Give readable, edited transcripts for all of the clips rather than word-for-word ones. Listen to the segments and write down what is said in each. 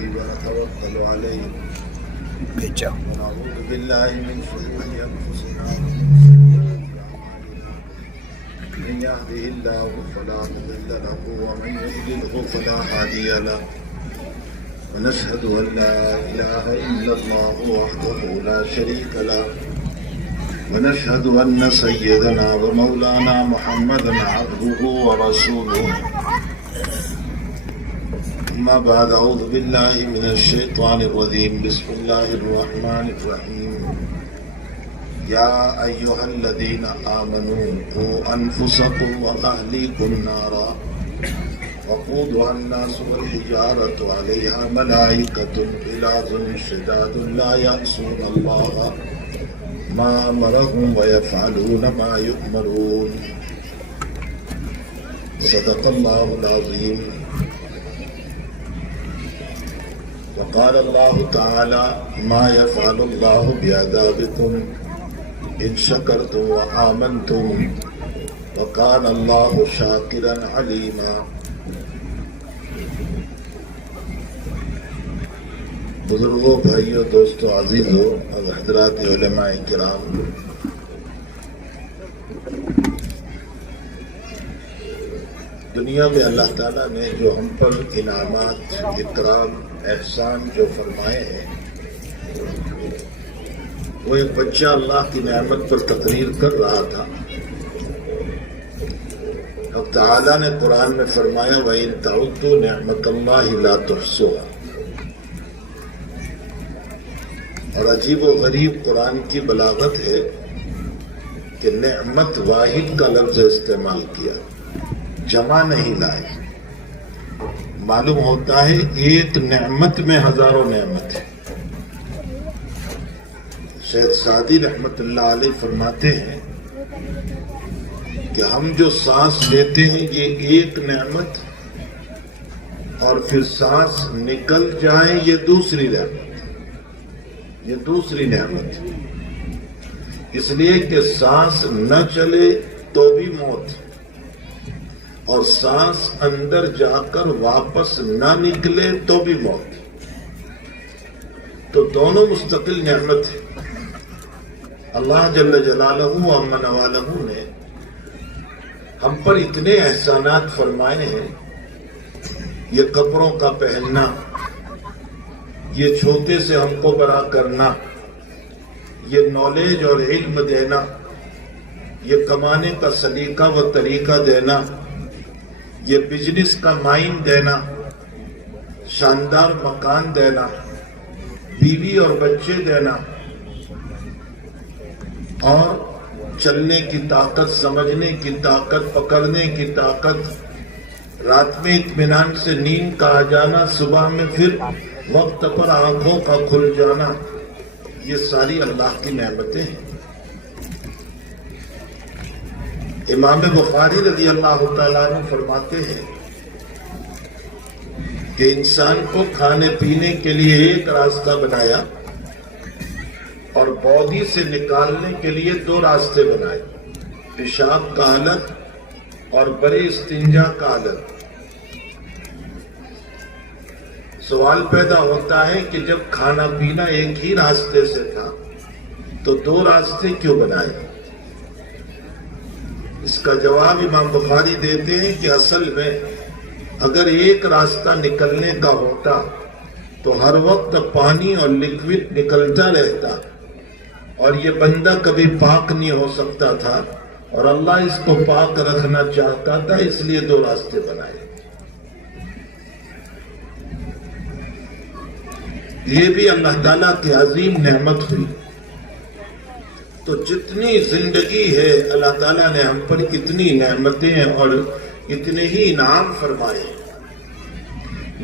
ونتوكل عليه ونعوذ بالله من شرور أنفسنا ومن سيئات أعمالنا من يهده الله فلا مضل له ومن يضلله فلا هادي له ونشهد أن لا إله إلا الله وحده لا شريك له ونشهد أن سيدنا ومولانا محمدا عبده ورسوله أما بعد أعوذ بالله من الشيطان الرجيم بسم الله الرحمن الرحيم يا أيها الذين آمنوا قوا أنفسكم وأهليكم نارا وقودها الناس والحجارة عليها ملائكة غلاظ شداد لا يعصون الله ما أمرهم ويفعلون ما يؤمرون صدق الله العظيم وقال الله تعالى ما يفعل الله بعذابكم إن شكرتم وآمنتم وكان الله شاكرا عليما بزرگوں، بھائیوں، دوستوں، عزیزوں اور حضرات علماء کرام، دنیا میں اللہ تعالیٰ نے جو ہم پر انعامات، اکرام، احسان جو فرمائے ہیں، وہ ایک بچہ اللہ کی نعمت پر تقریر کر رہا تھا۔ اب تعالیٰ نے قرآن میں فرمایا وَإِن تَعُدُّوا نِعْمَتَ اللَّهِ لَا تُحْصُوهَا، اور عجیب و غریب قرآن کی بلاغت ہے کہ نعمت واحد کا لفظ استعمال کیا، جمع نہیں لائے۔ معلوم ہوتا ہے ایک نعمت میں ہزاروں نعمت ہے۔ شیخ سعدی رحمت اللہ علیہ فرماتے ہیں کہ ہم جو سانس لیتے ہیں یہ ایک نعمت، اور پھر سانس نکل جائے یہ دوسری نعمت، یہ دوسری نعمت، اس لیے کہ سانس نہ چلے تو بھی موت، اور سانس اندر جا کر واپس نہ نکلے تو بھی موت، تو دونوں مستقل نعمت ہے۔ اللہ جل جلالہ و امن والہ نے ہم پر اتنے احسانات فرمائے ہیں، یہ کپڑوں کا پہننا، یہ چھوٹے سے ہم کو بڑا کرنا، یہ نالج اور علم دینا، یہ کمانے کا سلیقہ و طریقہ دینا، یہ بزنس کا مائنڈ دینا، شاندار مکان دینا، بیوی اور بچے دینا، اور چلنے کی طاقت، سمجھنے کی طاقت، پکڑنے کی طاقت، رات میں اطمینان سے نیند کا آ جانا، صبح میں پھر وقت پر آنکھوں کا کھل جانا، یہ ساری اللہ کی نعمتیں ہیں۔ امام بخاری رضی اللہ تعالیٰ عنہ فرماتے ہیں کہ انسان کو کھانے پینے کے لیے ایک راستہ بنایا اور باڈی سے نکالنے کے لیے دو راستے بنائے، پیشاب کا الگ اور بڑے استنجا کا الگ۔ سوال پیدا ہوتا ہے کہ جب کھانا پینا ایک ہی راستے سے تھا تو دو راستے کیوں بنائے؟ اس کا جواب امام بخاری دیتے ہیں کہ اصل میں اگر ایک راستہ نکلنے کا ہوتا تو ہر وقت پانی اور لکوڈ نکلتا رہتا، اور یہ بندہ کبھی پاک نہیں ہو سکتا تھا، اور اللہ اس کو پاک رکھنا چاہتا تھا، اس لیے دو راستے بنائے۔ یہ بھی اللہ تعالیٰ کی عظیم نعمت ہوئی۔ تو جتنی زندگی ہے اللہ تعالیٰ نے ہم پر اتنی نعمتیں اور اتنے ہی انعام فرمائے،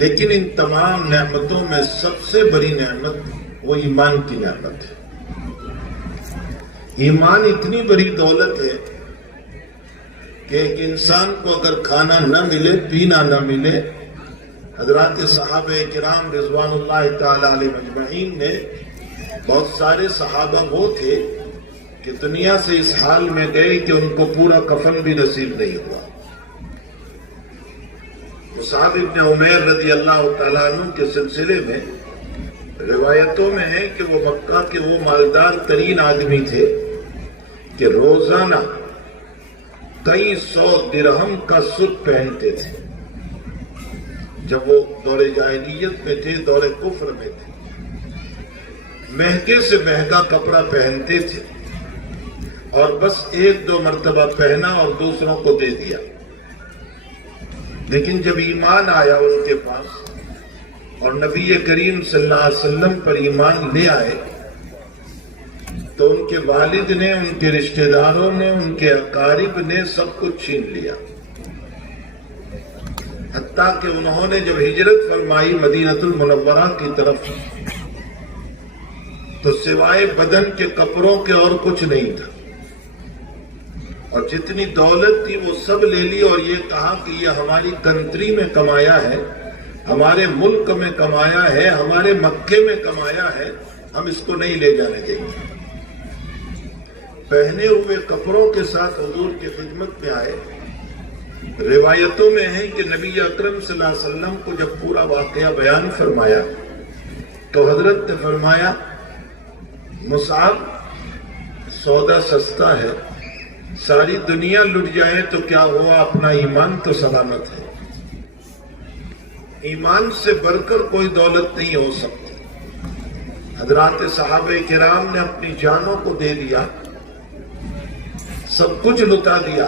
لیکن ان تمام نعمتوں میں سب سے بڑی نعمت وہ ایمان کی نعمت ہے۔ ایمان اتنی بڑی دولت ہے کہ ایک انسان کو اگر کھانا نہ ملے، پینا نہ ملے، حضرات صحابہ کرام رضوان اللہ تعالی علیہ مجمعین نے، بہت سارے صحابہ وہ تھے کہ دنیا سے اس حال میں گئے کہ ان کو پورا کفن بھی نصیب نہیں ہوا۔ مصعب ابن عمیر رضی اللہ تعالیٰ عنہ کے سلسلے میں روایتوں میں ہے کہ وہ مکہ کے وہ مالدار ترین آدمی تھے کہ روزانہ کئی 100 درہم کا سوٹ پہنتے تھے. جب وہ دور جاہلیت میں تھے، دور کفر میں تھے، مہنگے سے مہنگا کپڑا پہنتے تھے اور بس 1-2 مرتبہ پہنا اور دوسروں کو دے دیا. لیکن جب ایمان آیا ان کے پاس اور نبی کریم صلی اللہ علیہ وسلم پر ایمان لے آئے تو ان کے والد نے، ان کے رشتہ داروں نے، ان کے اقارب نے سب کچھ چھین لیا. حتیٰ کہ انہوں نے جب ہجرت فرمائی مدینہ المنورہ کی طرف تو سوائے بدن کے کپڑوں کے اور کچھ نہیں تھا، اور جتنی دولت تھی وہ سب لے لی اور یہ کہا کہ یہ ہماری کنٹری میں کمایا ہے، ہمارے ملک میں کمایا ہے، ہمارے مکے میں کمایا ہے، ہم اس کو نہیں لے جانے دیں گے. پہنے ہوئے کپڑوں کے ساتھ حضور کی خدمت میں آئے. روایتوں میں ہے کہ نبی اکرم صلی اللہ علیہ وسلم کو جب پورا واقعہ بیان فرمایا تو حضرت نے فرمایا مصعب سودا سستا ہے، ساری دنیا لٹ جائے تو کیا ہوا، اپنا ایمان تو سلامت ہے. ایمان سے بڑھ کر کوئی دولت نہیں ہو سکتی. حضرات صحابہ کرام نے اپنی جانوں کو دے دیا، سب کچھ لٹا دیا.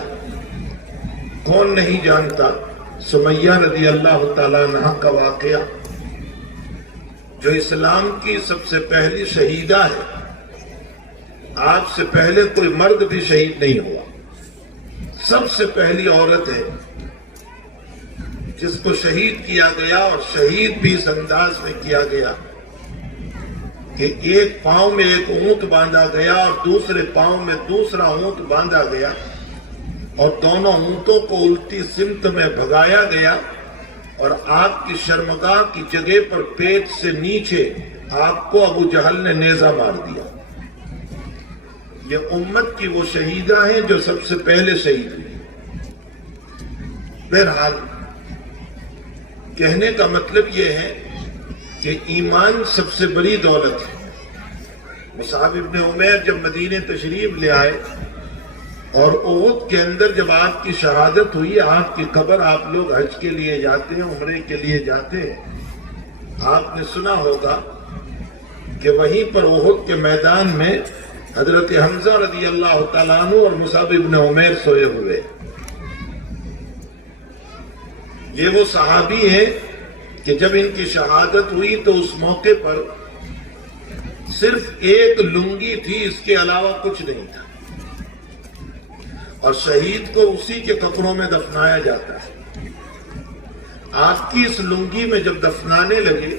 کون نہیں جانتا سمیہ رضی اللہ تعالیٰ عنہ کا واقعہ، جو اسلام کی سب سے پہلی شہیدہ ہے. آپ سے پہلے کوئی مرد بھی شہید نہیں ہوا، سب سے پہلی عورت ہے جس کو شہید کیا گیا، اور شہید بھی اس انداز میں کیا گیا کہ ایک پاؤں میں ایک اونٹ باندھا گیا اور دوسرے پاؤں میں دوسرا اونٹ باندھا گیا اور دونوں اونٹوں کو الٹی سمت میں بھگایا گیا، اور آپ کی شرمگاہ کی جگہ پر پیٹ سے نیچے آپ کو ابو جہل نے نیزہ مار دیا. یہ امت کی وہ شہیدہ ہیں جو سب سے پہلے شہید ہوئی. بہرحال کہنے کا مطلب یہ ہے کہ ایمان سب سے بڑی دولت ہے. مصعب ابن عمیر جب مدینے تشریف لے آئے اور احد کے اندر جب آپ کی شہادت ہوئی، آپ کی قبر، آپ لوگ حج کے لیے جاتے ہیں، عمرے کے لیے جاتے ہیں، آپ نے سنا ہوگا کہ وہیں پر احد کے میدان میں حضرت حمزہ رضی اللہ تعالیٰ عنہ اور مصعب ابن عمیر سوئے ہوئے. یہ وہ صحابی ہیں کہ جب ان کی شہادت ہوئی تو اس موقع پر صرف ایک لنگی تھی، اس کے علاوہ کچھ نہیں تھا، اور شہید کو اسی کے کپڑوں میں دفنایا جاتا ہے. آپ کی اس لنگی میں جب دفنانے لگے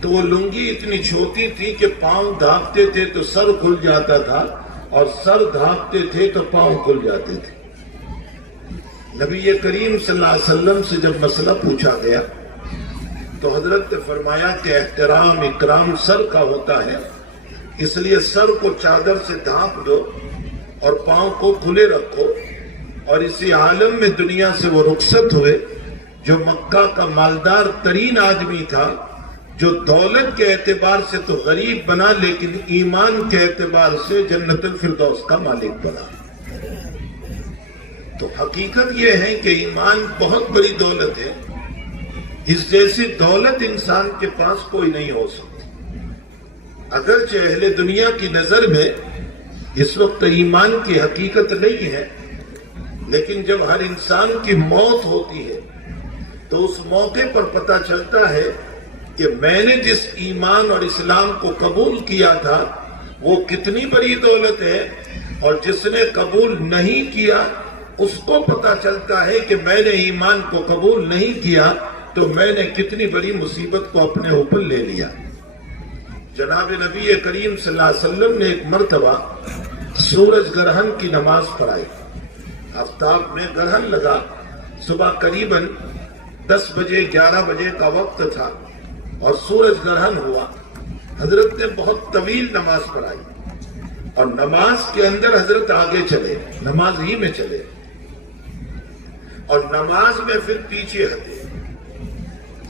تو وہ لنگی اتنی چھوٹی تھی کہ پاؤں دھانپتے تھے تو سر کھل جاتا تھا، اور سر دھانپتے تھے تو پاؤں کھل جاتے تھے. نبی کریم صلی اللہ علیہ وسلم سے جب مسئلہ پوچھا گیا تو حضرت نے فرمایا کہ احترام اکرام سر کا ہوتا ہے، اس لیے سر کو چادر سے ڈھانپ دو اور پاؤں کو کھلے رکھو. اور اسی عالم میں دنیا سے وہ رخصت ہوئے جو مکہ کا مالدار ترین آدمی تھا، جو دولت کے اعتبار سے تو غریب بنا لیکن ایمان کے اعتبار سے جنت الفردوس کا مالک بنا. تو حقیقت یہ ہے کہ ایمان بہت بڑی دولت ہے. اس جیسی دولت انسان کے پاس کوئی نہیں ہو سکتی. اگرچہ اہل دنیا کی نظر میں اس وقت ایمان کی حقیقت نہیں ہے، لیکن جب ہر انسان کی موت ہوتی ہے تو اس موقع پر پتہ چلتا ہے کہ میں نے جس ایمان اور اسلام کو قبول کیا تھا وہ کتنی بڑی دولت ہے، اور جس نے قبول نہیں کیا اس کو پتہ چلتا ہے کہ میں نے ایمان کو قبول نہیں کیا تو میں نے کتنی بڑی مصیبت کو اپنے اوپر لے لیا. جناب نبی کریم صلی اللہ علیہ وسلم نے ایک مرتبہ سورج گرہن کی نماز پڑھائی. آفتاب میں گرہن لگا، صبح قریباً 10 بجے 11 بجے کا وقت تھا اور سورج گرہن ہوا. حضرت نے بہت طویل نماز پڑھائی اور نماز کے اندر حضرت آگے چلے، نماز ہی میں چلے. اور نماز میں پھر پیچھے ہٹے،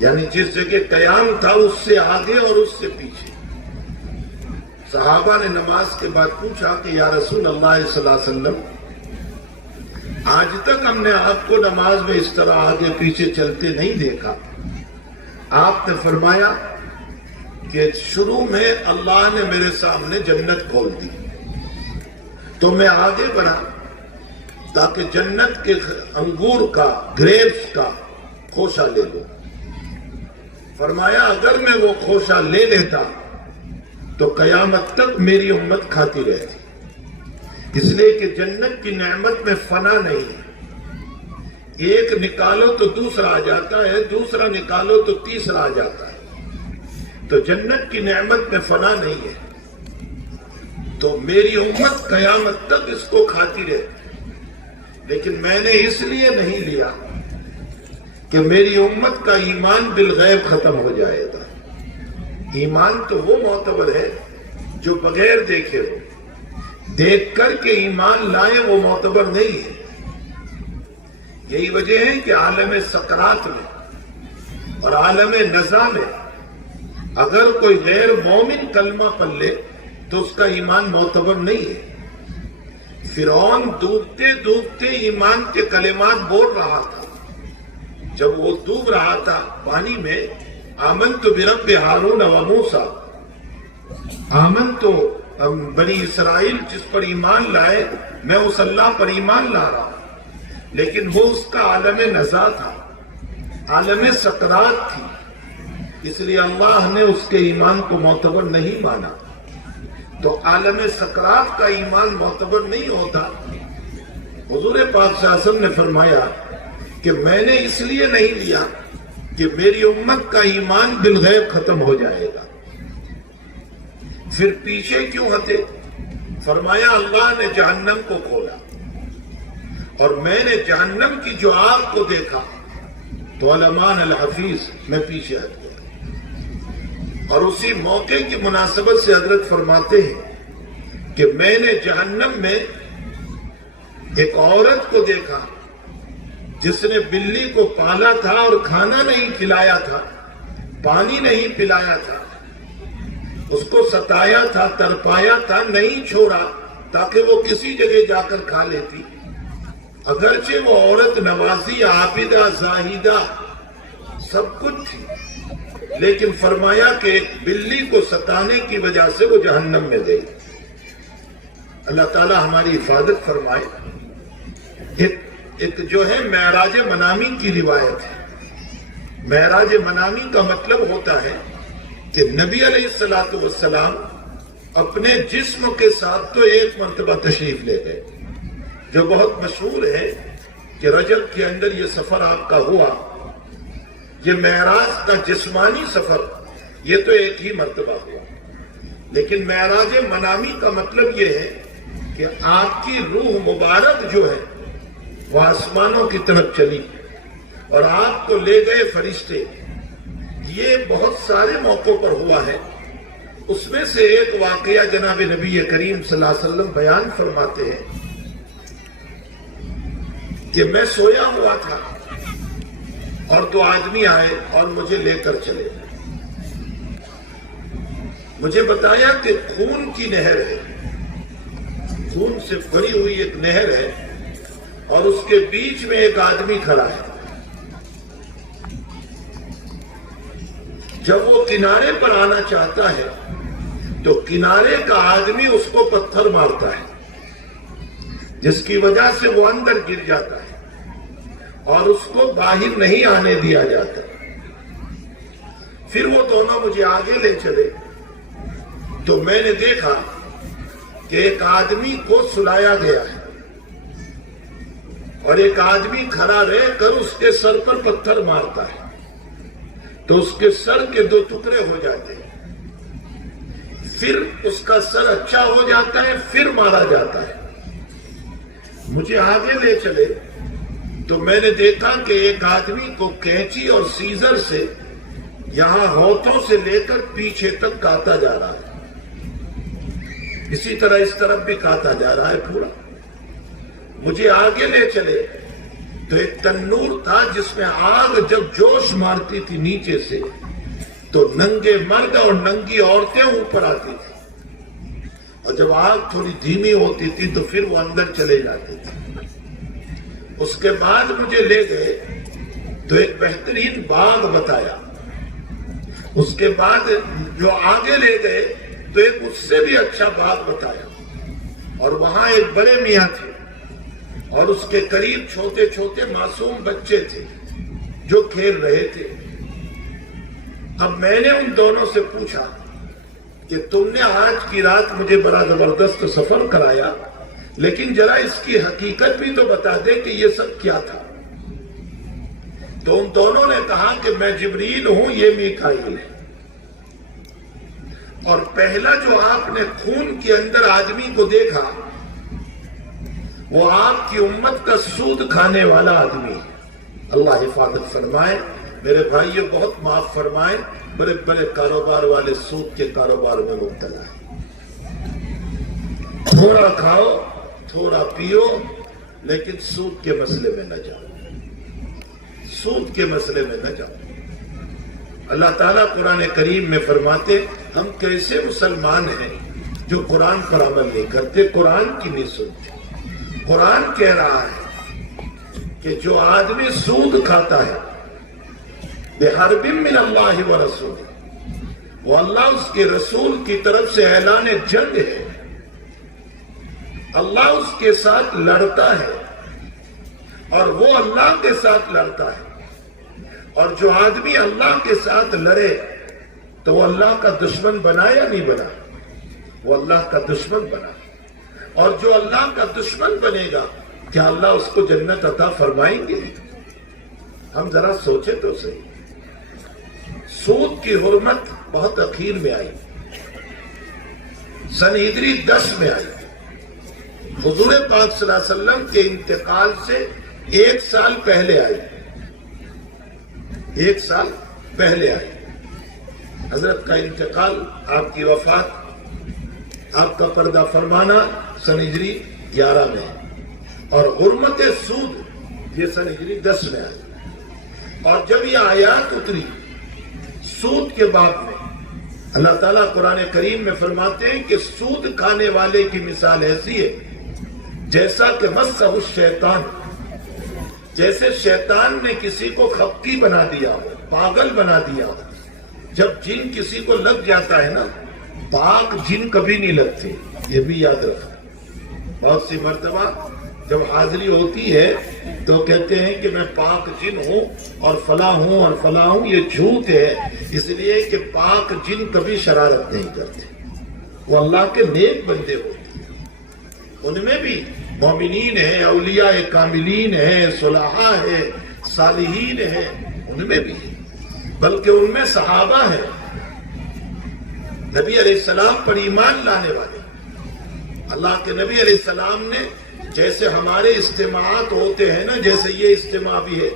یعنی جس جگہ قیام تھا اس سے آگے اور اس سے پیچھے۔ صحابہ نے نماز کے بعد پوچھا کہ یا رسول اللہ صلی اللہ علیہ وسلم، آج تک ہم نے آپ کو نماز میں اس طرح آگے پیچھے چلتے نہیں دیکھا۔ آپ نے فرمایا کہ شروع میں اللہ نے میرے سامنے جنت کھول دی تو میں آگے بڑھا تاکہ جنت کے انگور کا، گریپس کا خوشہ لے لوں۔ فرمایا اگر میں وہ خوشہ لے لیتا تو قیامت تک میری امت کھاتی رہتی، اس لیے کہ جنت کی نعمت میں فنا نہیں ہے، ایک نکالو تو دوسرا آ جاتا ہے، دوسرا نکالو تو تیسرا آ جاتا ہے، تو جنت کی نعمت میں فنا نہیں ہے، تو میری امت قیامت تک اس کو کھاتی رہتی۔ لیکن میں نے اس لیے نہیں لیا کہ میری امت کا ایمان بالغیب ختم ہو جائے گا۔ ایمان تو وہ معتبر ہے جو بغیر دیکھے ہو، دیکھ کر کے ایمان لائے وہ معتبر نہیں ہے۔ یہی وجہ ہے کہ عالم سکرات میں اور عالم نزا میں اگر کوئی غیر مومن کلمہ پڑھ لے تو اس کا ایمان معتبر نہیں ہے۔ فرعون ڈوبتے ڈوبتے ایمان کے کلمات بول رہا تھا، جب وہ ڈوب رہا تھا پانی میں، آمنت برب ہارون و موسیٰ، آمنت بنی اسرائیل جس پر ایمان لائے میں اس اللہ پر ایمان لا رہا ہوں، لیکن وہ اس کا عالم نزا تھا، عالم سکرات تھی، اس لیے اللہ نے اس کے ایمان کو معتبر نہیں مانا۔ تو عالم سکرات کا ایمان معتبر نہیں ہوتا۔ حضور پاک صلی اللہ علیہ وسلم نے فرمایا کہ میں نے اس لیے نہیں لیا کہ میری امت کا ایمان بالغیب ختم ہو جائے گا۔ پھر پیچھے کیوں ہٹے؟ فرمایا اللہ نے جہنم کو کھولا اور میں نے جہنم کی جو آگ کو دیکھا تو علمان الحفیظ میں پیچھے ہٹ گیا۔ اور اسی موقع کی مناسبت سے حضرت فرماتے ہیں کہ میں نے جہنم میں ایک عورت کو دیکھا جس نے بلی کو پالا تھا اور کھانا نہیں کھلایا تھا، پانی نہیں پلایا تھا، اس کو ستایا تھا، تڑپایا تھا، نہیں چھوڑا تاکہ وہ کسی جگہ جا کر کھا لیتی۔ اگرچہ وہ عورت نوازی، عابدہ، زاہدہ سب کچھ تھی، لیکن فرمایا کہ ایک بلی کو ستانے کی وجہ سے وہ جہنم میں گئی۔ اللہ تعالی ہماری حفاظت فرمائے۔ ایک جو ہے معراج منامی کی روایت ہے۔ معراج منامی کا مطلب ہوتا ہے کہ نبی علیہ السلام اپنے جسم کے ساتھ تو ایک مرتبہ تشریف لے گئے، جو بہت مشہور ہے کہ رجب کے اندر یہ سفر آپ کا ہوا۔ یہ معراج کا جسمانی سفر یہ تو ایک ہی مرتبہ ہوا، لیکن معراج منامی کا مطلب یہ ہے کہ آپ کی روح مبارک جو ہے وہ آسمانوں کی طرف چلی اور آپ کو لے گئے فرشتے۔ یہ بہت سارے موقعوں پر ہوا ہے، اس میں سے ایک واقعہ جناب نبی کریم صلی اللہ علیہ وسلم بیان فرماتے ہیں کہ میں سویا ہوا تھا اور دو آدمی آئے اور مجھے لے کر چلے، مجھے بتایا کہ خون کی نہر ہے، خون سے بھری ہوئی ایک نہر ہے اور اس کے بیچ میں ایک آدمی کھڑا ہے۔ جب وہ کنارے پر آنا چاہتا ہے تو کنارے کا آدمی اس کو پتھر مارتا ہے، جس کی وجہ سے وہ اندر گر جاتا ہے اور اس کو باہر نہیں آنے دیا جاتا۔ پھر وہ دونوں مجھے آگے لے چلے تو میں نے دیکھا کہ ایک آدمی کو سلایا گیا ہے اور ایک آدمی کھڑا رہ کر اس کے سر پر پتھر مارتا ہے تو اس کے سر کے دو ٹکڑے ہو جاتے ہیں، پھر اس کا سر اچھا ہو جاتا ہے، پھر مارا جاتا ہے۔ مجھے آگے لے چلے تو میں نے دیکھا کہ ایک آدمی کو کینچی اور سیزر سے یہاں ہونٹوں سے لے کر پیچھے تک کاٹا جا رہا ہے، اسی طرح اس طرف بھی کاٹا جا رہا ہے پورا۔ مجھے آگے لے چلے تو ایک تنور تھا جس میں آگ جب جوش مارتی تھی نیچے سے تو ننگے مرد اور ننگی عورتیں اوپر آتی تھی، اور جب آگ تھوڑی دھیمی ہوتی تھی تو پھر وہ اندر چلے جاتے تھے۔ اس کے بعد مجھے لے گئے تو ایک بہترین باغ بتایا، اس کے بعد جو آگے لے گئے تو ایک اس سے بھی اچھا باغ بتایا، اور وہاں ایک بڑے میاں تھے اور اس کے قریب چھوٹے چھوٹے معصوم بچے تھے جو کھیل رہے تھے۔ اب میں نے ان دونوں سے پوچھا کہ تم نے آج کی رات مجھے بڑا زبردست سفر کرایا، لیکن ذرا اس کی حقیقت بھی تو بتا دے کہ یہ سب کیا تھا۔ تو ان دونوں نے کہا کہ میں جبریل ہوں، یہ میکائیل ہے، اور پہلا جو آپ نے خون کے اندر آدمی کو دیکھا وہ آپ کی امت کا سود کھانے والا آدمی ہے۔ اللہ حفاظت فرمائے۔ میرے بھائیوں بہت معاف فرمائے، بڑے بڑے کاروبار والے سود کے کاروبار میں مبتلا ہے۔ تھوڑا کھاؤ تھوڑا پیو، لیکن سود کے مسئلے میں نہ جاؤ، سود کے مسئلے میں نہ جاؤ۔ اللہ تعالیٰ قرآن کریم میں فرماتے ہم کیسے مسلمان ہیں جو قرآن پر عمل نہیں کرتے، قرآن کی نہیں سنتے۔ قرآن کہہ رہا ہے کہ جو آدمی سود کھاتا ہے بِحَرْبٍ مِّنَ اللَّهِ وَرَسُولِهِ، وہ اللہ اس کے رسول کی طرف سے اعلان جنگ ہے، اللہ اس کے ساتھ لڑتا ہے اور وہ اللہ کے ساتھ لڑتا ہے، اور جو آدمی اللہ کے ساتھ لڑے تو وہ اللہ کا دشمن بنا یا نہیں بنا؟ وہ اللہ کا دشمن بنا، اور جو اللہ کا دشمن بنے گا کیا اللہ اس کو جنت عطا فرمائیں گے؟ ہم ذرا سوچیں تو صحیح۔ سود کی حرمت بہت اخیر میں آئی، سن ہجری 10 میں آئی، حضور پاک صلی اللہ علیہ وسلم کے انتقال سے 1 سال پہلے آئی، 1 سال پہلے آئی۔ حضرت کا انتقال، آپ کی وفات، آپ کا پردہ فرمانا سن ہجری 11 میں، اور حرمت سود یہ سن ہجری 10 میں آئی۔ اور جب یہ آیات اتری سود کے باب میں، اللہ تعالیٰ قرآن کریم میں فرماتے ہیں کہ سود کھانے والے کی مثال ایسی ہے جیسا کہ مسہ الشیطان، جیسے شیطان نے کسی کو خپکی بنا دیا ہو، پاگل بنا دیا ہو۔ جب جن کسی کو لگ جاتا ہے نا، پاک جن کبھی نہیں لگتے، یہ بھی یاد رکھنا۔ بہت سی مرتبہ جب حاضری ہوتی ہے تو کہتے ہیں کہ میں پاک جن ہوں اور فلاں ہوں اور فلاں ہوں، یہ جھوٹ ہے، اس لیے کہ پاک جن کبھی شرارت نہیں کرتے، وہ اللہ کے نیک بندے ہوتے ہیں، ان میں بھی مومنین ہیں، اولیاء کاملین ہیں، صلحاء ہیں، صالحین ہیں، ان میں بھی، بلکہ ان میں صحابہ ہیں، نبی علیہ السلام پر ایمان لانے والے۔ اللہ کے نبی علیہ السلام نے جیسے ہمارے اجتماعات ہوتے ہیں نا، جیسے یہ اجتماع بھی ہے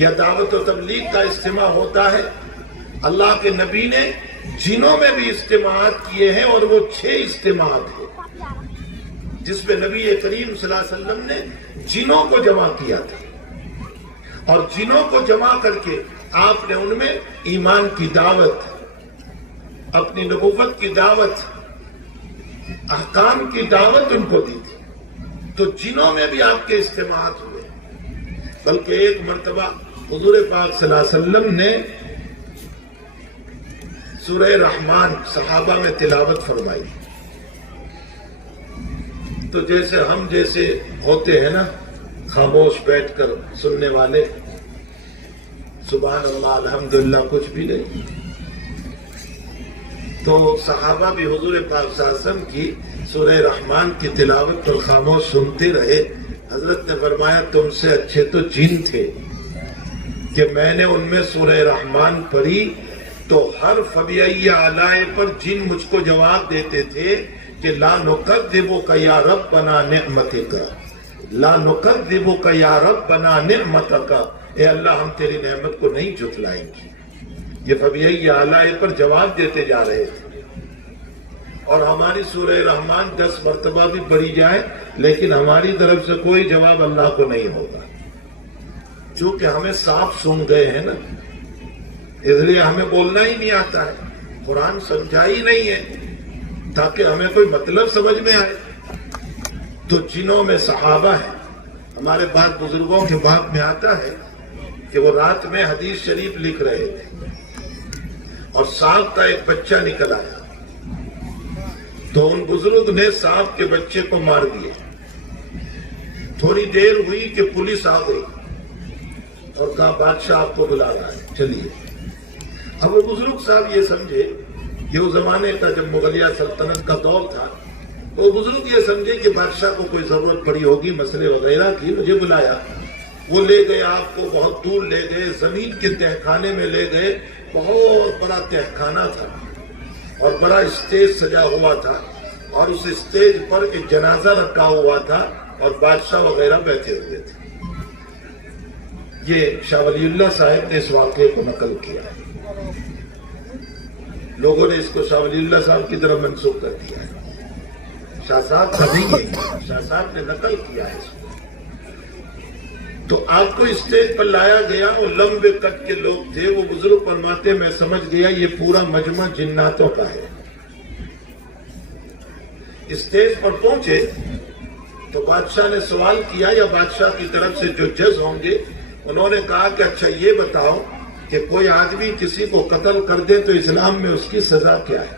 یا دعوت و تبلیغ کا اجتماع ہوتا ہے، اللہ کے نبی نے جنوں میں بھی اجتماعات کیے ہیں، اور وہ 6 اجتماعات ہیں جس میں نبی کریم صلی اللہ علیہ وسلم نے جنوں کو جمع کیا تھا، اور جنوں کو جمع کر کے آپ نے ان میں ایمان کی دعوت، اپنی نبوت کی دعوت، احکام کی دعوت ان کو دی تھی۔ تو جنوں میں بھی آپ کے اجتماعات ہوئے، بلکہ ایک مرتبہ حضور پاک صلی اللہ علیہ وسلم نے سورہ رحمان صحابہ میں تلاوت فرمائی، تو جیسے ہم جیسے ہوتے ہیں نا، خاموش بیٹھ کر سننے والے، سبحان اللہ الحمدللہ کچھ بھی نہیں، تو صحابہ بھی حضور پاک صلی اللہ علیہ وسلم کی سورہ رحمان کی تلاوت پر خاموش سنتے رہے۔ حضرت نے فرمایا تم سے اچھے تو جن تھے کہ میں نے ان میں سورہ رحمان پڑھی تو ہر فبیعی آلائے پر جن مجھ کو جواب دیتے تھے کہ لا نکذبک یا ربنا نعمتک، لا نکذبک یا ربنا نعمتک، اے اللہ ہم تیری نعمت کو نہیں جھٹلائیں گے۔ یہ فبیعی آلائے پر جواب دیتے جا رہے تھے، اور ہماری سورہ رحمان 10 مرتبہ بھی پڑھی جائے لیکن ہماری طرف سے کوئی جواب اللہ کو نہیں ہوگا، چونکہ ہمیں صاف سن گئے ہیں نا، اس لیے ہمیں بولنا ہی نہیں آتا ہے، قرآن سمجھا ہی نہیں ہے تاکہ ہمیں کوئی مطلب سمجھ میں آئے۔ تو جنوں میں صحابہ ہیں، ہمارے بعض بزرگوں کے باب میں آتا ہے کہ وہ رات میں حدیث شریف لکھ رہے تھے اور سانپ کا ایک بچہ نکل آیا، تو ان بزرگ نے سانپ کے بچے کو مار دیا۔ تھوڑی دیر ہوئی کہ پولیس آ گئی اور کہا بادشاہ آپ کو بلا رہا ہے، چلیے۔ اب وہ بزرگ صاحب یہ سمجھے کہ وہ زمانے کا جب مغلیہ سلطنت کا دور تھا، وہ بزرگ یہ سمجھے کہ بادشاہ کو کوئی ضرورت پڑی ہوگی مسئلے وغیرہ کی، مجھے بلایا۔ وہ لے گئے، آپ کو بہت دور لے گئے، زمین کے تہخانے میں لے گئے، بہت بڑا تہخانہ تھا اور بڑا اسٹیج سجا ہوا تھا اور اس اسٹیج پر ایک جنازہ رکھا ہوا تھا اور بادشاہ وغیرہ بیٹھے ہوئے تھے۔ یہ شاہ ولی اللہ صاحب نے اس واقعے کو نقل کیا ہے، لوگوں نے اس کو شاہ ولی اللہ صاحب کی طرف منسوخ کر دیا ہے، شاہ صاحب کا نہیں ہے، شاہ صاحب نے نقل کیا ہے اس کو۔ تو آپ کو اسٹیج پر لایا گیا، وہ لمبے قد کے لوگ تھے، وہ بزرگ فرماتے میں سمجھ گیا یہ پورا مجمع جناتوں کا ہے۔ اسٹیج پر پہنچے تو بادشاہ نے سوال کیا، یا بادشاہ کی طرف سے جو جج ہوں گے انہوں نے کہا کہ اچھا یہ بتاؤ کہ کوئی آدمی کسی کو قتل کر دے تو اسلام میں اس کی سزا کیا ہے؟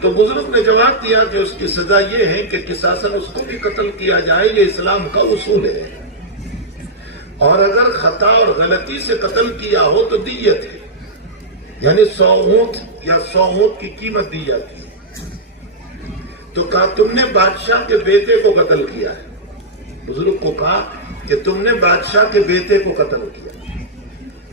تو بزرگ نے جواب دیا کہ اس کی سزا یہ ہے کہ قصاصاً اس کو بھی قتل کیا جائے، یہ اسلام کا اصول ہے، اور اگر خطا اور غلطی سے قتل کیا ہو تو دیت ہے، یعنی 100 اونٹ یا 100 اونٹ کی قیمت دی جاتی ہے۔ تو کہا تم نے بادشاہ کے بیٹے کو قتل کیا ہے، بزرگ کو کہا کہ تم نے بادشاہ کے بیٹے کو قتل کیا۔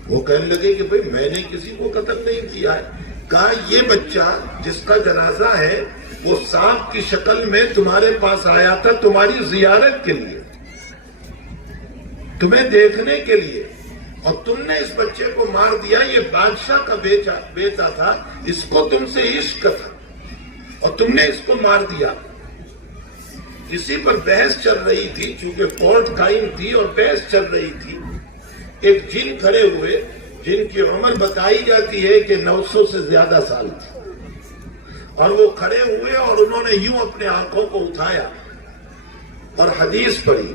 وہ کہنے لگے کہ بھئی میں نے کسی کو قتل نہیں کیا ہے۔ کہا یہ بچہ جس کا جنازہ ہے وہ سانپ کی شکل میں تمہارے پاس آیا تھا تمہاری زیارت کے لیے، تمہیں دیکھنے کے لیے، اور تم نے اس بچے کو مار دیا۔ یہ بادشاہ کا بیٹا تھا، اس کو تم سے عشق تھا اور تم نے اس کو مار دیا۔ کسی پر بحث چل رہی تھی، چونکہ کورٹ قائم تھی اور بحث چل رہی تھی، ایک جن کھڑے ہوئے جن کی عمر بتائی جاتی ہے کہ 900 سے زیادہ سال تھی، اور وہ کھڑے ہوئے اور انہوں نے یوں اپنے آنکھوں کو اٹھایا اور حدیث پڑھی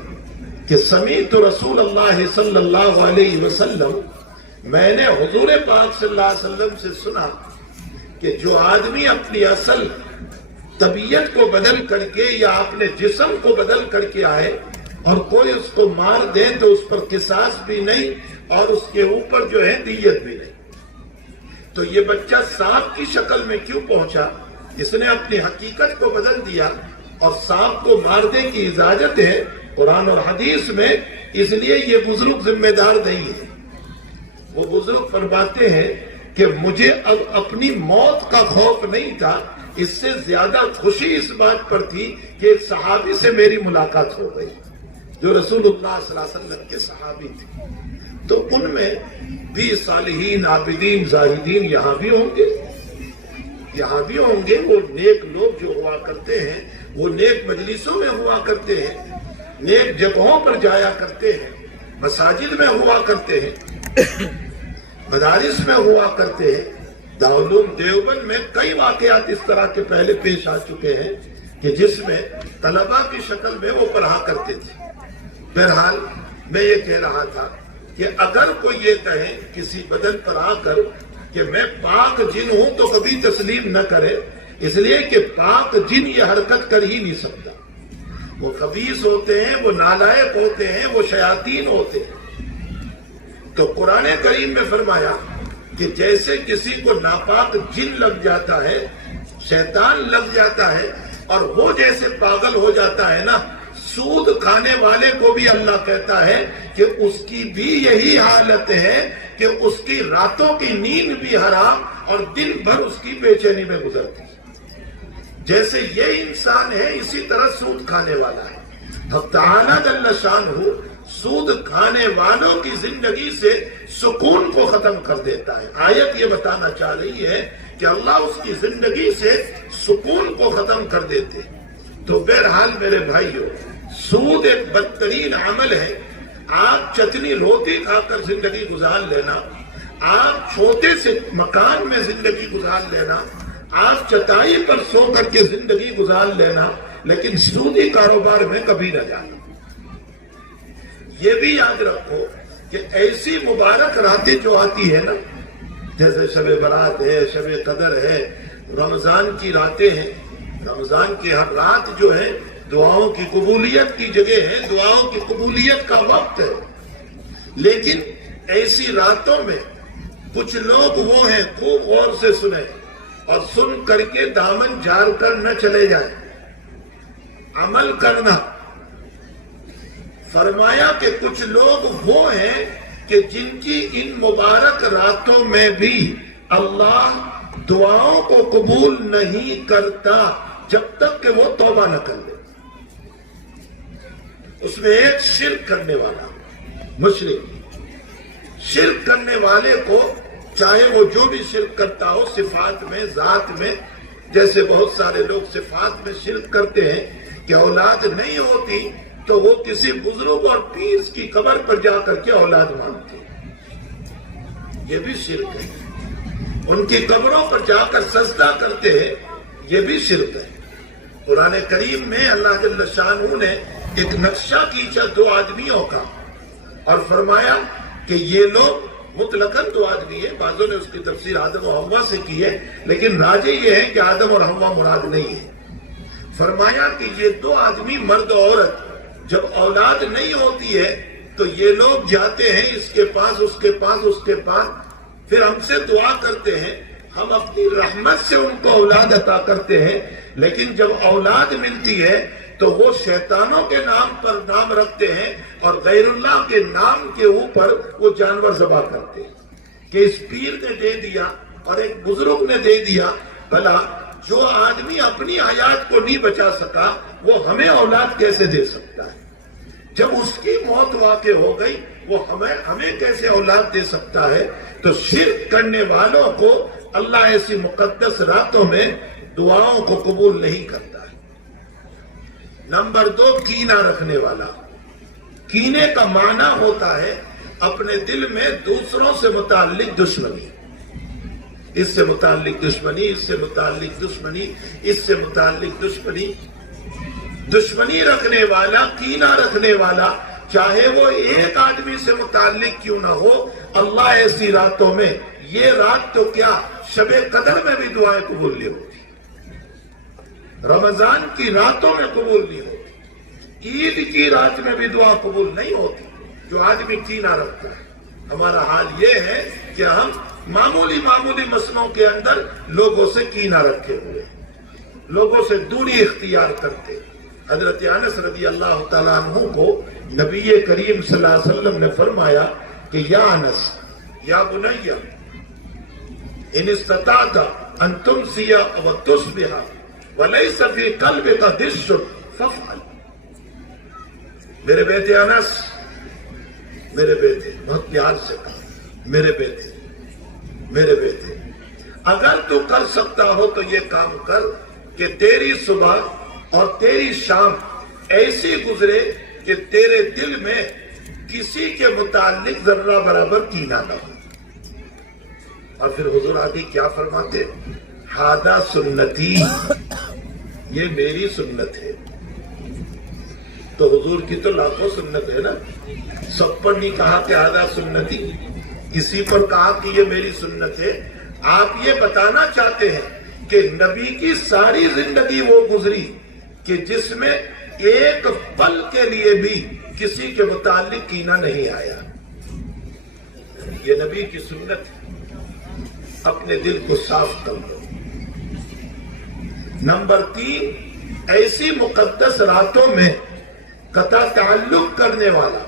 کہ سمیعت رسول اللہ صلی اللہ علیہ وسلم، میں نے حضور پاک صلی اللہ علیہ وسلم سے سنا کہ جو آدمی اپنی اصل طبیعت کو بدل کر کے یا اپنے جسم کو بدل کر کے آئے اور کوئی اس کو مار دے تو اس پر قصاص بھی نہیں اور اس کے اوپر جو ہے دیت بھی نہیں۔ تو یہ بچہ سانپ کی شکل میں کیوں پہنچا؟ اس نے اپنی حقیقت کو بدل دیا اور سانپ کو مارنے کی اجازت ہے قرآن اور حدیث میں، اس لیے یہ بزرگ ذمہ دار نہیں ہے۔ وہ بزرگ فرماتے ہیں کہ مجھے اب اپنی موت کا خوف نہیں تھا، اس سے زیادہ خوشی اس بات پر تھی کہ ایک صحابی سے میری ملاقات ہو گئی جو رسول اللہ صلی اللہ علیہ وسلم کے صحابی تھے۔ تو ان میں بھی صالحین، عابدین، زاہدین یہاں بھی ہوں گے، یہاں بھی ہوں گے۔ وہ نیک لوگ جو ہوا کرتے ہیں وہ نیک مجلسوں میں ہوا کرتے ہیں، نیک جگہوں پر جایا کرتے ہیں، مساجد میں ہوا کرتے ہیں، مدارس میں ہوا کرتے ہیں۔ دارالعلوم دیوبند میں کئی واقعات اس طرح کے پہلے پیش آ چکے ہیں کہ جس میں طلباء کی شکل میں وہ پڑھا کرتے تھے۔ بہرحال میں یہ کہہ رہا تھا کہ اگر کوئی یہ کہے کسی بدن پر آ کر کہ میں پاک جن ہوں تو کبھی تسلیم نہ کرے، اس لیے کہ پاک جن یہ حرکت کر ہی نہیں سکتا۔ وہ خبیث ہوتے ہیں، وہ نالائق ہوتے ہیں، وہ شیاطین ہوتے ہیں۔ تو قرآن کریم میں فرمایا کہ جیسے کسی کو ناپاک جن لگ جاتا ہے، شیطان لگ جاتا ہے، اور وہ جیسے پاگل ہو جاتا ہے نا، سود کھانے والے کو بھی اللہ کہتا ہے کہ اس کی بھی یہی حالت ہے کہ اس کی راتوں کی نیند بھی حرام اور دن بھر اس کی بے چینی میں گزرتی ہے۔ جیسے یہ انسان ہے اسی طرح سود کھانے والا ہے۔ حق تعالیٰ جل شانہ سود کھانے والوں کی زندگی سے سکون کو ختم کر دیتا ہے۔ آیت یہ بتانا چاہ رہی ہے کہ اللہ اس کی زندگی سے سکون کو ختم کر دیتے. تو بہرحال میرے بھائیو، سود ایک بدترین عمل ہے. آپ چٹنی روٹی کھا کر زندگی گزار لینا، آپ چھوٹے سے مکان میں زندگی گزار لینا، آپ چٹائی پر سو کر کے زندگی گزار لینا، لیکن سودی کاروبار میں کبھی نہ جانا. یہ بھی یاد رکھو کہ ایسی مبارک راتیں جو آتی ہے نا، جیسے شب برات ہے، شب قدر ہے، رمضان کی راتیں ہیں. رمضان کی ہر رات جو ہے دعاؤں کی قبولیت کی جگہ ہے، دعاؤں کی قبولیت کا وقت ہے. لیکن ایسی راتوں میں کچھ لوگ وہ ہیں، خوب غور سے سنیں اور سن کر کے دامن جھاڑ کر نہ چلے جائیں، عمل کرنا. فرمایا کہ کچھ لوگ وہ ہیں کہ جن کی ان مبارک راتوں میں بھی اللہ دعاؤں کو قبول نہیں کرتا جب تک کہ وہ توبہ نہ کر لے. اس میں ایک شرک کرنے والا مشرک، شرک کرنے والے کو چاہے وہ جو بھی شرک کرتا ہو، صفات میں، ذات میں، جیسے بہت سارے لوگ صفات میں شرک کرتے ہیں کہ اولاد نہیں ہوتی تو وہ کسی بزرگ اور پیر کی قبر پر جا کر کے اولاد مانگتے ہیں، یہ بھی شرک ہے. ان کی قبروں پر جا کر سجدہ کرتے ہیں، یہ بھی شرک ہے. قرآن کریم میں اللہ جل شانہ نے ایک نقشہ کھینچا دو آدمیوں کا اور فرمایا کہ یہ لوگ مطلقاً دو آدمی ہیں. بعضوں نے اس کی تفسیر آدم و حوا سے کی ہے، لیکن راجح یہ ہے کہ آدم اور حوا مراد نہیں ہے. فرمایا کہ یہ دو آدمی مرد و عورت جب اولاد نہیں ہوتی ہے تو یہ لوگ جاتے ہیں اس کے پاس، اس کے پاس، اس کے پاس، پھر ہم سے دعا کرتے ہیں، ہم اپنی رحمت سے ان کو اولاد عطا کرتے ہیں. لیکن جب اولاد ملتی ہے تو وہ شیطانوں کے نام پر نام رکھتے ہیں اور غیر اللہ کے نام کے اوپر وہ جانور ذبح کرتے ہیں کہ اس پیر نے دے دیا اور ایک بزرگ نے دے دیا. بھلا جو آدمی اپنی حیات کو نہیں بچا سکا وہ ہمیں اولاد کیسے دے سکتا ہے؟ جب اس کی موت واقع ہو گئی وہ ہمیں کیسے اولاد دے سکتا ہے؟ تو شرک کرنے والوں کو اللہ ایسی مقدس راتوں میں دعاؤں کو قبول نہیں کرتا ہے. نمبر 2، کینہ رکھنے والا. کینے کا معنی ہوتا ہے اپنے دل میں دوسروں سے متعلق دشمنی، اس سے متعلق دشمنی، اس سے متعلق دشمنی، اس سے متعلق دشمنی. دشمنی رکھنے والا، کینہ رکھنے والا، چاہے وہ ایک آدمی سے متعلق کیوں نہ ہو، اللہ ایسی راتوں میں، یہ رات تو کیا شب قدر میں بھی دعائیں قبول نہیں ہوتی، رمضان کی راتوں میں قبول نہیں ہوتی، عید کی رات میں بھی دعا قبول نہیں ہوتی جو آدمی کینہ رکھتا ہے. ہمارا حال یہ ہے کہ ہم معمولی مسئلوں کے اندر لوگوں سے کینہ رکھے ہوئے، لوگوں سے دوری اختیار کرتے. حضرت انس رضی اللہ تعالیٰ عنہ کو نبی کریم صلی اللہ علیہ وسلم نے فرمایا کہ یا انس، یا بنی، ان استطعت ان تمسی و تصبح ولیس فی قلبک غش فافعل. میرے بیٹے انس، میرے بیٹے، بہت پیار سے کہا، میرے بیٹے، میرے بیٹے، اگر تو کر سکتا ہو تو یہ کام کر کہ تیری صبح اور تیری شام ایسی گزرے کہ تیرے دل میں کسی کے متعلق ذرہ برابر کینہ نہ ہو. اور پھر حضور آدھی کیا فرماتے؟ ہادہ سنتی، یہ میری سنت ہے. تو حضور کی تو لاکھوں سنت ہے نا، سب پر نہیں کہا کہ ہادہ سنتی، کسی پر کہا کہ یہ میری سنت ہے. آپ یہ بتانا چاہتے ہیں کہ نبی کی ساری زندگی وہ گزری کہ جس میں ایک پل کے لیے بھی کسی کے متعلق کینہ نہیں آیا. یہ نبی کی سنت ہے، اپنے دل کو صاف کر لو. نمبر 3، ایسی مقدس راتوں میں قطع تعلق کرنے والا،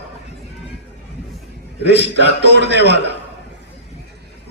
رشتہ توڑنے والا،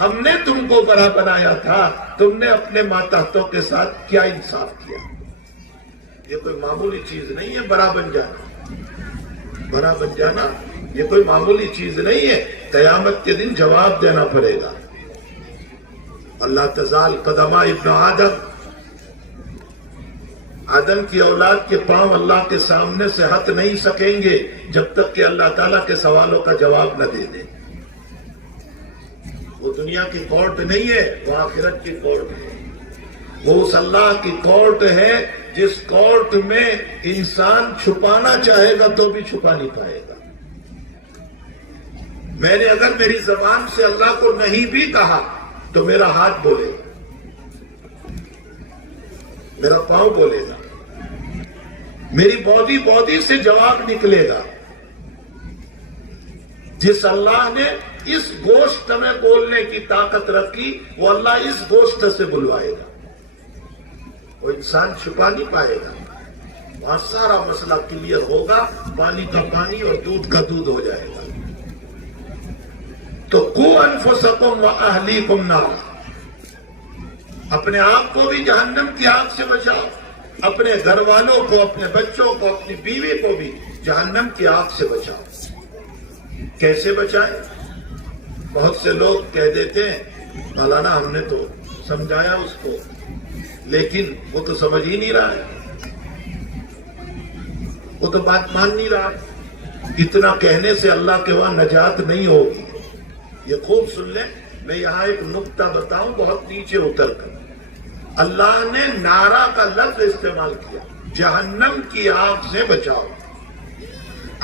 ہم نے تم کو بڑا بنایا تھا، تم نے اپنے ماتحتوں کے ساتھ کیا انصاف کیا؟ یہ کوئی معمولی چیز نہیں ہے بڑا بن جانا، بڑا بن جانا یہ کوئی معمولی چیز نہیں ہے، قیامت کے دن جواب دینا پڑے گا۔ اللہ تزال قدمہ ابن آدم کی اولاد کے پاؤں اللہ کے سامنے سے ہٹ نہیں سکیں گے جب تک کہ اللہ تعالیٰ کے سوالوں کا جواب نہ دے دیں۔ وہ دنیا کی کورٹ نہیں ہے، وہ آخرت کی کورٹ ہے، وہ اس اللہ کی کورٹ ہے جس کورٹ میں انسان چھپانا چاہے گا تو بھی چھپا نہیں پائے گا۔ میں نے اگر میری زبان سے اللہ کو نہیں بھی کہا تو میرا ہاتھ بولے گا، میرا پاؤں بولے گا، میری باڈی سے جواب نکلے گا۔ جس اللہ نے اس گوشت میں بولنے کی طاقت رکھی وہ اللہ اس گوشت سے بلوائے گا، وہ انسان چھپا نہیں پائے گا، وہاں سارا مسئلہ کلیئر ہوگا، پانی کا پانی اور دودھ کا دودھ ہو جائے گا۔ تو قو انفسکم واہلیکم نار، اپنے آپ کو بھی جہنم کی آگ سے بچاؤ، اپنے گھر والوں کو، اپنے بچوں کو، اپنی بیوی کو بھی جہنم کی آگ سے بچاؤ۔ کیسے بچائیں؟ بہت سے لوگ کہہ دیتے ہیں مولانا ہم نے تو سمجھایا اس کو لیکن وہ تو سمجھ ہی نہیں رہا ہے، وہ تو بات مان نہیں رہا ہے۔ اتنا کہنے سے اللہ کے وہاں نجات نہیں ہوگی۔ یہ خوب سن لیں، میں یہاں ایک نقطہ بتاؤں بہت نیچے اتر کر۔ اللہ نے نارا کا لفظ استعمال کیا، جہنم کی آگ سے بچاؤ۔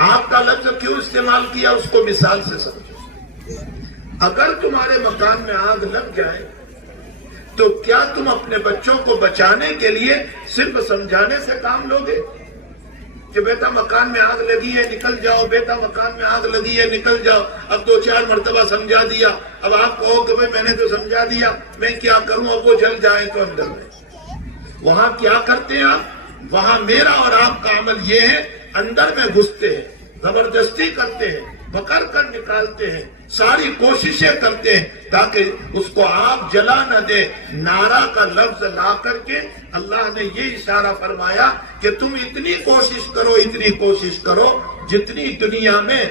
آگ کا لفظ کیوں استعمال کیا اس کو مثال سے سمجھو۔ اگر تمہارے مکان میں آگ لگ جائے تو کیا تم اپنے بچوں کو بچانے کے لیے صرف سمجھانے سے کام لوگے کہ بیٹا مکان میں آگ لگی ہے نکل جاؤ، بیٹا مکان میں آگ لگی ہے نکل جاؤ؟ اب 2-4 مرتبہ سمجھا دیا، اب آپ کہو کہ میں نے تو سمجھا دیا، میں کیا کروں، اب وہ جل جائے تو اندر میں۔ وہاں کیا کرتے ہیں آپ؟ وہاں میرا اور آپ کا عمل یہ ہے، اندر میں گھستے ہیں، زبردستی کرتے ہیں، پکڑ کر نکالتے ہیں، ساری کوششیں کرتے ہیں تاکہ اس کو آگ جلا نہ دے۔ نارا کا لفظ لا کر کے اللہ نے یہ اشارہ فرمایا کہ تم اتنی کوشش کرو جتنی دنیا میں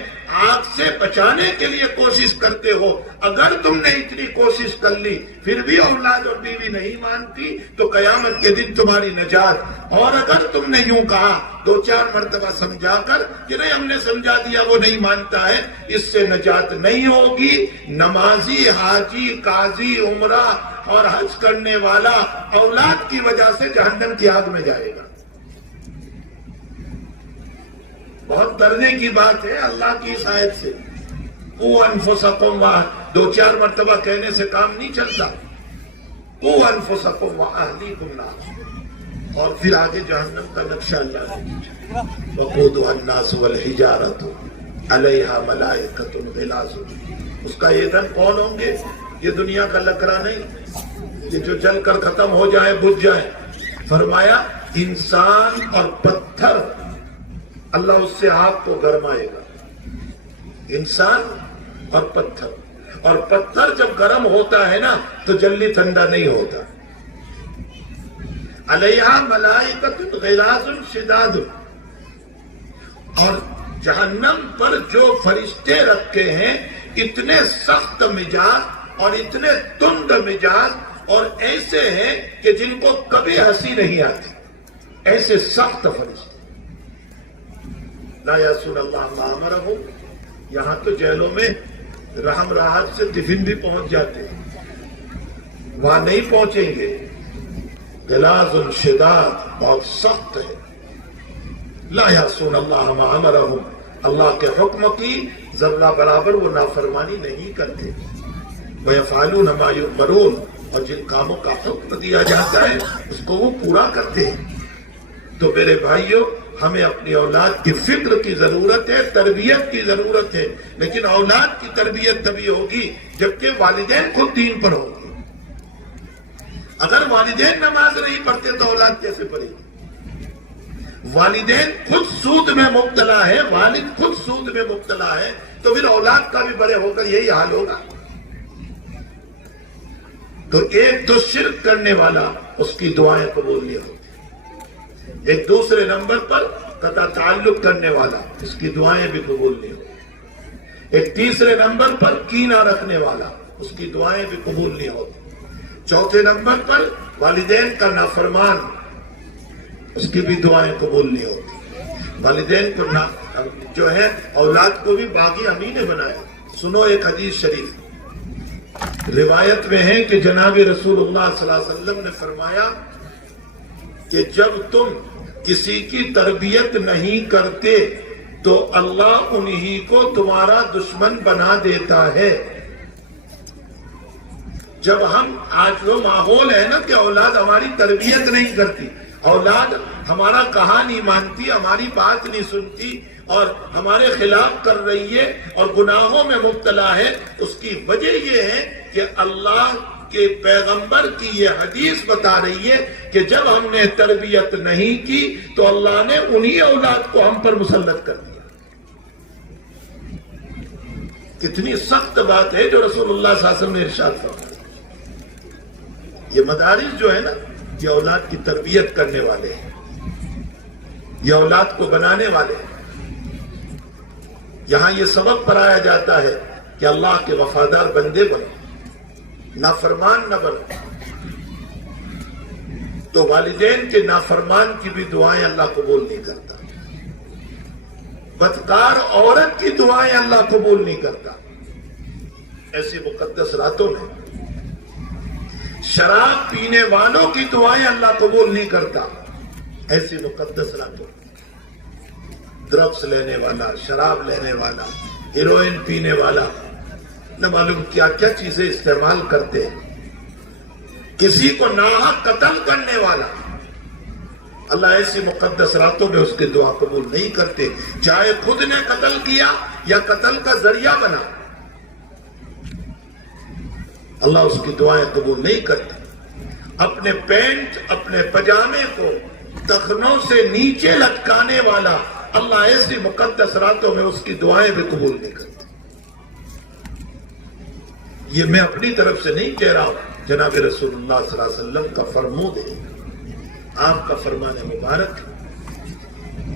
آگ سے بچانے کے لیے کوشش کرتے ہو۔ اگر تم نے اتنی کوشش کر لی پھر بھی اولاد اور بیوی نہیں مانتی تو قیامت کے دن تمہاری نجات۔ اور اگر تم نے یوں کہا 2-4 مرتبہ سمجھا کر کہ نہیں ہم نے سمجھا دیا وہ نہیں مانتا ہے، اس سے نجات نہیں ہوگی۔ نمازی، حاجی، قاضی، عمرہ اور حج کرنے والا اولاد کی وجہ سے جہنم کی آگ میں جائے گا۔ بہت ڈرنے کی بات ہے اللہ کی اس آیت سے۔ قو انفسکم 2-4 مرتبہ کہنے سے کام نہیں چلتا۔ قو انفسکم واہلیکم نار، اور پھر آگے جہنم کا نقشہ اللہ نے وقودها الناس والحجارة علیہا ملائکۃ غلاظ۔ اس کا ایندھن کون ہوں گے؟ یہ دنیا کا لکڑا نہیں کہ جو جل کر ختم ہو جائے، بجھ جائے۔ فرمایا انسان اور پتھر، اللہ اس سے آگ کو گرمائے گا۔ انسان اور پتھر جب گرم ہوتا ہے نا تو جلدی ٹھنڈا نہیں ہوتا۔ علیہا ملائکۃ غلاظ شداد، اور جہنم پر جو فرشتے رکھے ہیں اتنے سخت مزاج اور اتنے تند مزاج اور ایسے ہیں کہ جن کو کبھی ہنسی نہیں آتی، ایسے سخت فرشتے۔ لا یعصون اللہ ما امرہم، یہاں تو جیلوں میں رحم راحت سے ٹفن بھی پہنچ جاتے ہیں، وہاں نہیں پہنچیں گے۔ غلاظ شداد، بہت سخت ہے۔ لا یعصون اللہ ما امرہم، اللہ کے حکم کی ذرہ برابر وہ نافرمانی نہیں کرتے۔ وَيَفْعَلُونَ مَا يُؤْمَرُونَ، اور جن کاموں کا حکم دیا جاتا ہے اس کو وہ پورا کرتے ہیں۔ تو میرے بھائیوں، ہمیں اپنی اولاد کی فکر کی ضرورت ہے، تربیت کی ضرورت ہے، لیکن اولاد کی تربیت تبھی ہوگی جبکہ والدین خود دین پر ہوں گے۔ اگر والدین نماز نہیں پڑھتے تو اولاد کیسے پڑھے گی؟ والدین خود سود میں مبتلا ہے، والد خود سود میں مبتلا ہے، تو پھر اولاد کا بھی بڑے ہو کر یہی حال ہوگا۔ تو ایک تو شرک کرنے والا، اس کی دعائیں قبول نہیں ہوتی. ایک دوسرے نمبر پر قطع تعلق کرنے والا، اس کی دعائیں بھی قبول نہیں ہوتی. ایک تیسرے نمبر پر کینہ رکھنے والا، اس کی دعائیں بھی قبول نہیں ہوتی. چوتھے نمبر پر والدین کا نافرمان، اس کی بھی دعائیں قبول نہیں ہوتی. والدین کو جو ہے اولاد کو بھی باغی امین بنایا. سنو ایک حدیث شریف، روایت میں ہے کہ جناب رسول اللہ صلی اللہ علیہ وسلم نے فرمایا کہ جب تم کسی کی تربیت نہیں کرتے تو اللہ انہی کو تمہارا دشمن بنا دیتا ہے. جب ہم آج وہ ماحول ہے نا کہ اولاد ہماری تربیت نہیں کرتی، اولاد ہمارا کہا نہیں مانتی، ہماری بات نہیں سنتی اور ہمارے خلاف کر رہی ہے اور گناہوں میں مبتلا ہے، اس کی وجہ یہ ہے کہ اللہ کے پیغمبر کی یہ حدیث بتا رہی ہے کہ جب ہم نے تربیت نہیں کی تو اللہ نے انہی اولاد کو ہم پر مسلط کر دیا. کتنی سخت بات ہے جو رسول اللہ صلی اللہ علیہ وسلم نے ارشاد فرمایا. یہ مدارس جو ہے نا، یہ اولاد کی تربیت کرنے والے ہیں، یہ اولاد کو بنانے والے ہیں. یہاں یہ سبق پڑھایا جاتا ہے کہ اللہ کے وفادار بندے بنو، نافرمان نہ بنو. تو والدین کے نافرمان کی بھی دعائیں اللہ قبول نہیں کرتا. بدکار عورت کی دعائیں اللہ قبول نہیں کرتا. ایسی مقدس راتوں میں شراب پینے والوں کی دعائیں اللہ قبول نہیں کرتا. ایسی مقدس راتوں میں ڈرگس لینے والا، شراب لینے والا، ہیروئن پینے والا، نہ معلوم کیا کیا چیزیں استعمال کرتے ہیں، کسی کو ناحق قتل کرنے والا، اللہ ایسی مقدس راتوں میں اس کی دعا قبول نہیں کرتے، چاہے خود نے قتل کیا یا قتل کا ذریعہ بنا. اللہ اس کی دعائیں قبول نہیں کرتے. اپنے پینٹ، اپنے پجامے کو ٹخنوں سے نیچے لٹکانے والا، اللہ ایسی مقدس راتوں میں اس کی دعائیں بھی قبول نہیں کرتے. یہ میں اپنی طرف سے نہیں کہہ رہا ہوں، جناب رسول اللہ صلی اللہ علیہ وسلم کا فرمود ہے، آپ کا فرمان مبارک.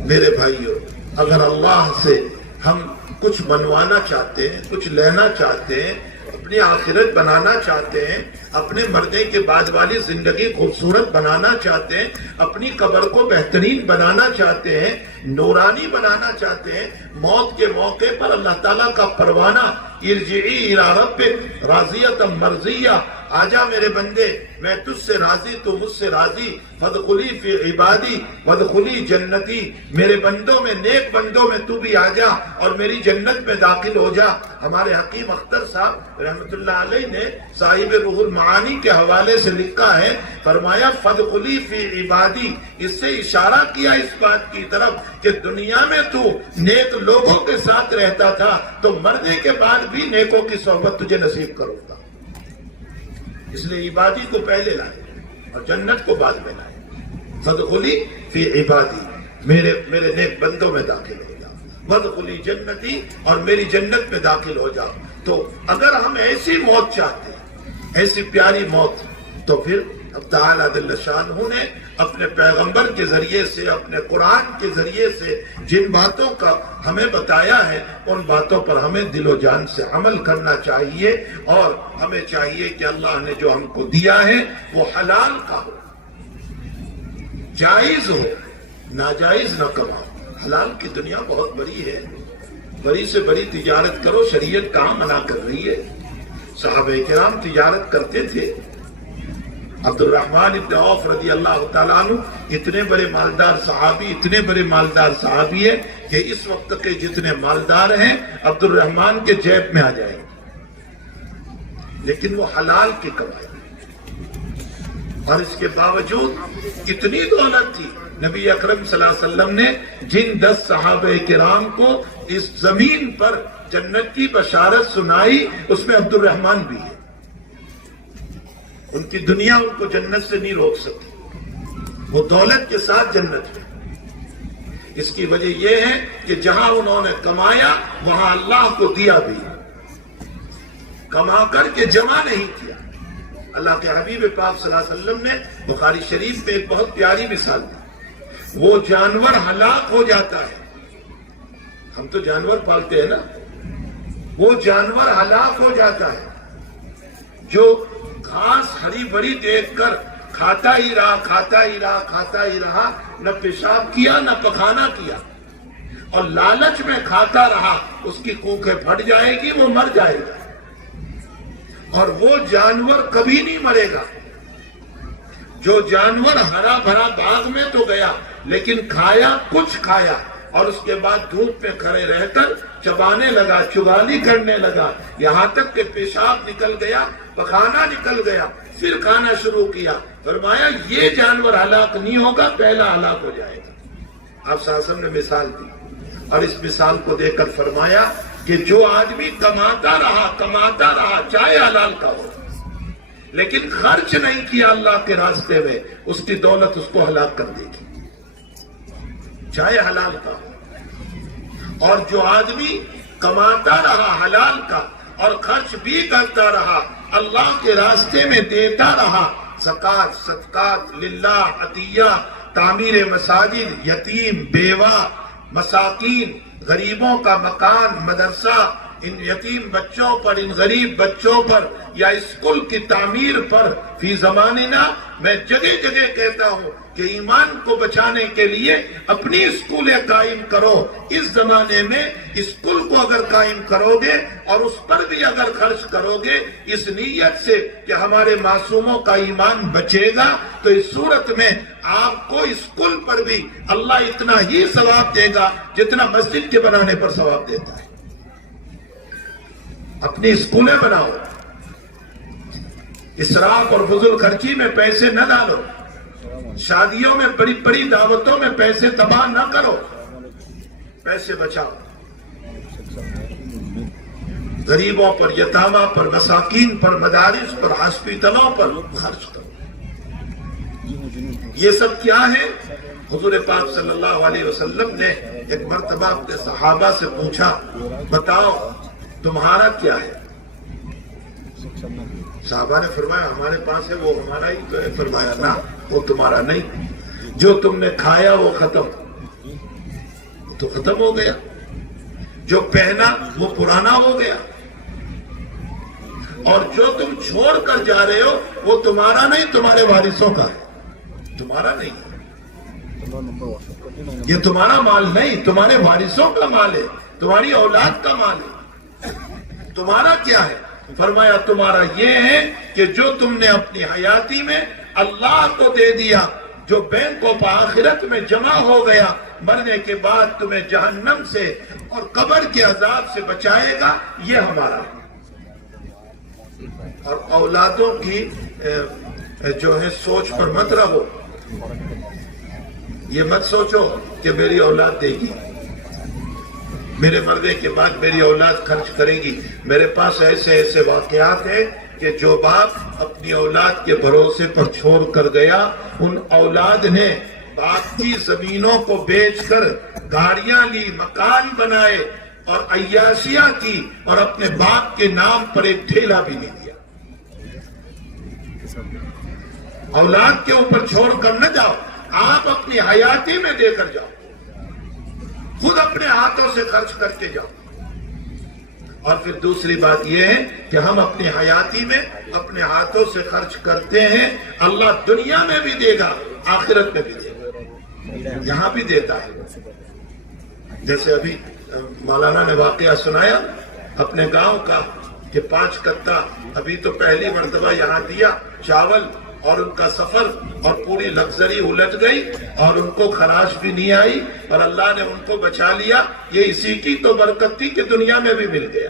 میرے بھائیوں، اگر اللہ سے ہم کچھ منوانا چاہتے ہیں، کچھ لینا چاہتے ہیں، اپنی آخرت بنانا چاہتے ہیں، اپنے مرنے کے بعد والی زندگی خوبصورت بنانا چاہتے ہیں، اپنی قبر کو بہترین بنانا چاہتے ہیں، نورانی بنانا چاہتے ہیں، موت کے موقع پر اللہ تعالیٰ کا پروانہ ارجعی الی ربک راضیۃ مرضیہ، آجا میرے بندے میں تجھ سے راضی، تو مجھ سے راضی، فادخلی فی عبادی وادخلی جنتی، میرے بندوں میں، نیک بندوں میں تو بھی آجا اور میری جنت میں داخل ہو جا. ہمارے حکیم اختر صاحب رحمت اللہ علیہ نے صاحب روح المعانی کے حوالے سے لکھا ہے، فرمایا فادخلی فی عبادی، اس سے اشارہ کیا اس بات کی طرف کہ دنیا میں تو نیک لوگوں کے ساتھ رہتا تھا تو مرنے کے بعد بھی نیکوں کی صحبت تجھے نصیب کروں گا. اس لیے عبادی کو پہلے لائے اور جنت کو بعد میں لائے. فادخلی فی عبادی، میرے نیک بندوں میں داخل ہو جاؤ، وادخلی جنتی، اور میری جنت میں داخل ہو جاؤ. تو اگر ہم ایسی موت چاہتے ہیں، ایسی پیاری موت، تو پھر اب تعالیٰ جل شانہ نے اپنے پیغمبر کے ذریعے سے، اپنے قرآن کے ذریعے سے جن باتوں کا ہمیں بتایا ہے، ان باتوں پر ہمیں دل و جان سے عمل کرنا چاہیے. اور ہمیں چاہیے کہ اللہ نے جو ہم کو دیا ہے وہ حلال کا ہو، جائز ہو، ناجائز نہ کماؤ. حلال کی دنیا بہت بڑی ہے، بڑی سے بڑی تجارت کرو، شریعت کہاں منع کر رہی ہے. صحابہ کرام تجارت کرتے تھے. عبد الرحمن ابن عوف رضی اللہ تعالیٰ عنہ اتنے بڑے مالدار صحابی، اتنے بڑے مالدار صحابی ہے کہ اس وقت کے جتنے مالدار ہیں عبد الرحمن کے جیب میں آ جائیں، لیکن وہ حلال کی کمائی. اور اس کے باوجود اتنی دولت تھی. نبی اکرم صلی اللہ علیہ وسلم نے جن 10 صحابہ کرام کو اس زمین پر جنت کی بشارت سنائی، اس میں عبد الرحمن بھی ہے. ان کی دنیا ان کو جنت سے نہیں روک سکتی، وہ دولت کے ساتھ جنت میں. اس کی وجہ یہ ہے کہ جہاں انہوں نے کمایا وہاں اللہ کو دیا بھی، کما کر کے جمع نہیں کیا. اللہ کے حبیب پاک صلی اللہ علیہ وسلم نے بخاری شریف میں ایک بہت پیاری مثال دی. وہ جانور ہلاک ہو جاتا ہے. ہم تو جانور پالتے ہیں نا. وہ جانور ہلاک ہو جاتا ہے جو گھاس ہری بھری دیکھ کر کھاتا ہی رہا, نہ پیشاب کیا نہ پخانا کیا, اور لالچ میں کھاتا رہا. اس کی کوکھیں پھٹ جائے گی, وہ مر جائے گا. اور وہ جانور کبھی نہیں مرے گا. جو جانور ہرا بھرا باغ میں تو گیا لیکن کھایا, کچھ کھایا, اور اس کے بعد دھوپ میں کھڑے رہ کر چبانے لگا, چگالی کرنے لگا, یہاں تک کہ پیشاب نکل گیا, پخانا نکل گیا, پھر کھانا شروع کیا. فرمایا یہ جانور ہلاک نہیں ہوگا, پہلا ہلاک ہو جائے گا. آپ صلی اللہ علیہ وسلم نے مثال دی, اور اس مثال کو دیکھ کر فرمایا کہ جو آدمی کماتا رہا چاہے حلال کا ہو, لیکن خرچ نہیں کیا اللہ کے راستے میں, اس کی دولت اس کو ہلاک کر دے گی, چاہے حلال کا ہو. اور جو آدمی کماتا رہا حلال کا اور خرچ بھی کرتا رہا, اللہ کے راستے میں دیتا رہا, زکات, صدقات, للہ, عطیہ, تعمیر مساجد, یتیم, بیوہ, مساکین, غریبوں کا مکان, مدرسہ, ان یتیم بچوں پر, ان غریب بچوں پر, یا اسکول کی تعمیر پر. فی زماننا میں جگہ جگہ کہتا ہوں کہ ایمان کو بچانے کے لیے اپنی اسکولیں قائم کرو. اس زمانے میں اسکول کو اگر قائم کرو گے اور اس پر بھی اگر خرچ کرو گے اس نیت سے کہ ہمارے معصوموں کا ایمان بچے گا, تو اس صورت میں آپ کو اسکول پر بھی اللہ اتنا ہی ثواب دے گا جتنا مسجد کے بنانے پر ثواب دیتا ہے. اپنی اسکولیں بناؤ, اسراف اور فضول خرچی میں پیسے نہ ڈالو, شادیوں میں بڑی بڑی دعوتوں میں پیسے تباہ نہ کرو, پیسے بچاؤ. غریبوں پر, یتامہ پر, مساکین پر, مدارس پر, ہاسپٹلوں پر خرچ کرو. یہ سب کیا ہے؟ حضور پاک صلی اللہ علیہ وسلم نے ایک مرتبہ اپنے صحابہ سے پوچھا, بتاؤ تمہارا کیا ہے؟ صحابہ نے فرمایا ہمارے پاس ہے, وہ ہمارا ہی تو ہے. فرمایا نہ, وہ تمہارا نہیں. جو تم نے کھایا وہ ختم, تو ختم ہو گیا. جو پہنا وہ پرانا ہو گیا. اور جو تم چھوڑ کر جا رہے ہو وہ تمہارا نہیں, تمہارے وارثوں کا ہے, تمہارا نہیں. یہ تمہارا مال نہیں, تمہارے وارثوں کا مال ہے, تمہاری اولاد کا مال ہے. تمہارا کیا ہے؟ فرمایا تمہارا یہ ہے کہ جو تم نے اپنی حیاتی میں اللہ کو دے دیا, جو بینکوں پر آخرت میں جمع ہو گیا, مرنے کے بعد تمہیں جہنم سے اور قبر کے عذاب سے بچائے گا, یہ ہمارا ہے. اور اولادوں کی جو ہے سوچ پر مت رہو. یہ مت سوچو کہ میری اولاد دے گی, میرے مرنے کے بعد میری اولاد خرچ کرے گی. میرے پاس ایسے ایسے واقعات ہیں کہ جو باپ اپنی اولاد کے بھروسے پر چھوڑ کر گیا, ان اولاد نے باپ کی زمینوں کو بیچ کر گاڑیاں لی, مکان بنائے اور عیاشیاں کی, اور اپنے باپ کے نام پر ایک ٹھیلا بھی نہیں دیا. اولاد کے اوپر چھوڑ کر نہ جاؤ, آپ اپنی حیاتی میں دے کر جاؤ, خود اپنے ہاتھوں سے خرچ کر کے جاؤ. اور پھر دوسری بات یہ ہے کہ ہم اپنی حیاتی میں اپنے ہاتھوں سے خرچ کرتے ہیں, اللہ دنیا میں بھی دے گا, آخرت میں بھی دے گا, یہاں بھی دیتا ہے. جیسے ابھی مولانا نے واقعہ سنایا اپنے گاؤں کا کہ 5 کتہ ابھی تو پہلی مرتبہ یہاں دیا چاول, اور ان کا سفر اور پوری لگژری الجھ گئی اور ان کو خراش بھی نہیں آئی, اور اللہ نے ان کو بچا لیا. یہ اسی کی تو برکت تھی کہ دنیا میں بھی مل گیا.